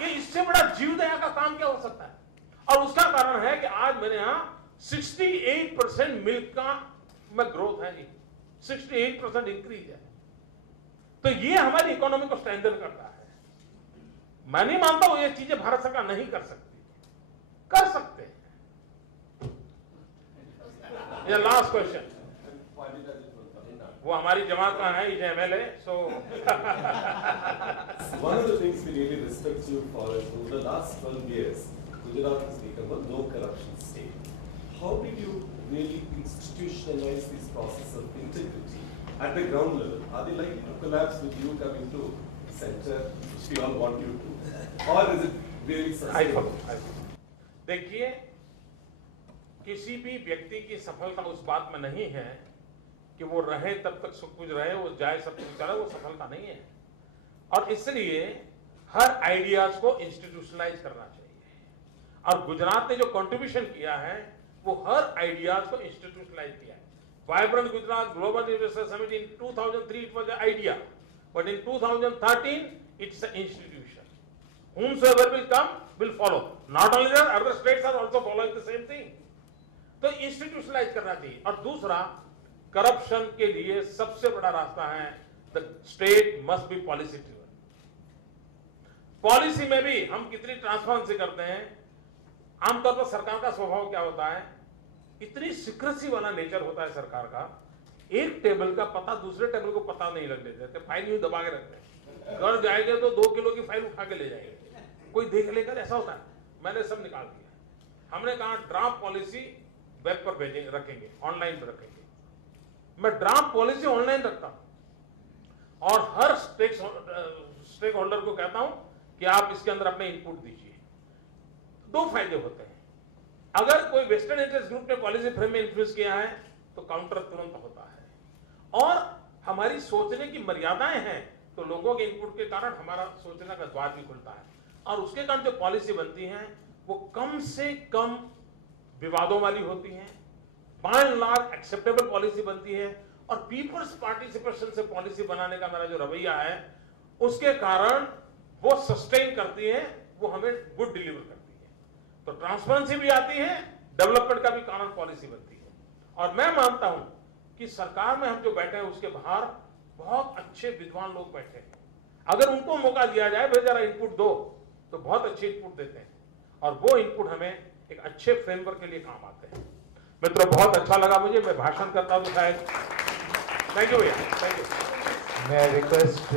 ये इससे बड़ा जीवदया का काम क्या हो सकता है? और उसका कारण है कि आज मेरे यहां 68% मिल्क का में ग्रोथ है जी, 68% इंक्रीज है। तो ये हमारी इकोनॉमी को स्ट्रेंथन करता है। मैं नहीं मानता हूं ये चीजें भारत सरकार नहीं कर सकती, कर सकते हैं। ये लास्ट क्वेश्चन, वो हमारी जमात का है, is MLA, so one of the things we really respect you for is over the last 12 years, Gujarat has become a no corruption state. How did you really institutionalize this process of integrity at the ground level? Are they likely to collapse with you coming to center which we all want you to, or is it really sustainable? देखिए, किसी भी व्यक्ति की सफलता उस बात में नहीं है कि वो रहे तब तक सब कुछ रहे, वो जाए सब कुछ चले, वो सफलता नहीं है। और इसलिए हर आइडियाज को इंस्टीट्यूशनलाइज करना चाहिए। और गुजरात ने जो कंट्रीब्यूशन किया है वो हर आइडियाज को इंस्टीट्यूशनलाइज किया है। Vibrant Gujarat global investor summit in 2003 it was an idea, but in 2013 it's an institution. Whomsoever will come will follow. Not only that, other states are also following the same thing. तो institutionalise करना चाहिए। और दूसरा, corruption के लिए सबसे बड़ा रास्ता है the state must be policy driven. Policy में भी हम कितनी ट्रांसपेरेंसी करते हैं। आमतौर पर सरकार का स्वभाव क्या होता है, इतनी सीक्रेसी वाला नेचर होता है सरकार का, एक टेबल का पता दूसरे टेबल को पता नहीं लगने देते, फाइल यूं दबा के रखते हैं। घर जाएंगे तो 2 किलो की फाइल उठा के ले जाएंगे, कोई देख लेकर, ऐसा होता है। मैंने सब निकाल दिया। हमने कहा ड्राफ्ट पॉलिसी वेब पर भेजेंगे, रखेंगे, ऑनलाइन पर रखेंगे। मैं ड्राफ्ट पॉलिसी ऑनलाइन रखता हूं और हर स्टेक होल्डर को कहता हूं कि आप इसके अंदर अपने इनपुट दीजिए। 2 फायदे होते हैं। अगर कोई वेस्टर्न इंटरेस्ट ग्रुप ने पॉलिसी फ्रेम में इन्फ्लुएंस किया है तो काउंटर तुरंत होता है। और हमारी सोचने की मर्यादाएं हैं तो लोगों के इनपुट के कारण हमारा सोचने का द्वार भी खुलता है। और उसके कारण जो पॉलिसी बनती है वो कम से कम विवादों वाली होती है, by and large acceptable policy बनती है। और पीपल्स पार्टिसिपेशन से पॉलिसी बनाने का मेरा जो रवैया है उसके कारण वो सस्टेन करती है, वो हमें गुड डिलीवर करती है। तो ट्रांसपेरेंसी भी आती है, डेवलपमेंट का भी कारण पॉलिसी बनती है। और मैं मानता हूं कि सरकार में हम जो बैठे हैं उसके बाहर बहुत अच्छे विद्वान लोग बैठे हैं। अगर उनको मौका दिया जाए, भाई जरा इनपुट दो, तो बहुत अच्छे इनपुट देते हैं और वो इनपुट हमें एक अच्छे फ्रेमवर्क के लिए काम आते हैं। मित्रों, बहुत अच्छा लगा मुझे। मैं भाषण करता हूं शायद। थैंक यू भैया, थैंक यू। मैं रिक्वेस्ट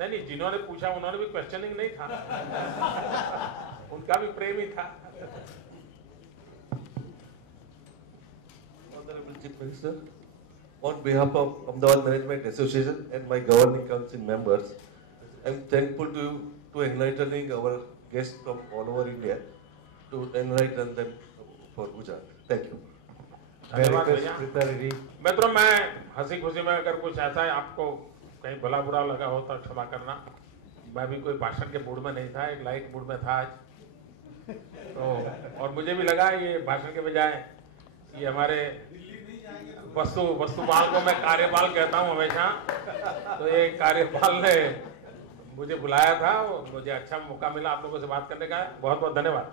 नहीं, जिन्होंने पूछा उन्होंने भी क्वेश्चनिंग नहीं था, उनका भी प्रेम ही था। Honorable Chief Minister, on behalf of Ahmedabad Management Association and my governing council members, I am thankful to you to enlightening our guests from all over India to enlighten them for Gujarat. Thank you. धन्यवाद भैया। मित्रों, मैं हंसी खुशी में अगर कुछ ऐसा है आपको कहीं भला बुरा लगा हो तो क्षमा करना। मैं भी कोई भाषण के मूड में नहीं था, एक लाइट मूड में था आज। तो और मुझे भी लगा ये भाषण के बजाय ये हमारे वस्तुपाल को मैं कार्यपाल कहता हूं हमेशा, तो ये कार्यपाल ने मुझे बुलाया था, मुझे अच्छा मौका मिला आप लोगों से बात करने का। बहुत बहुत धन्यवाद।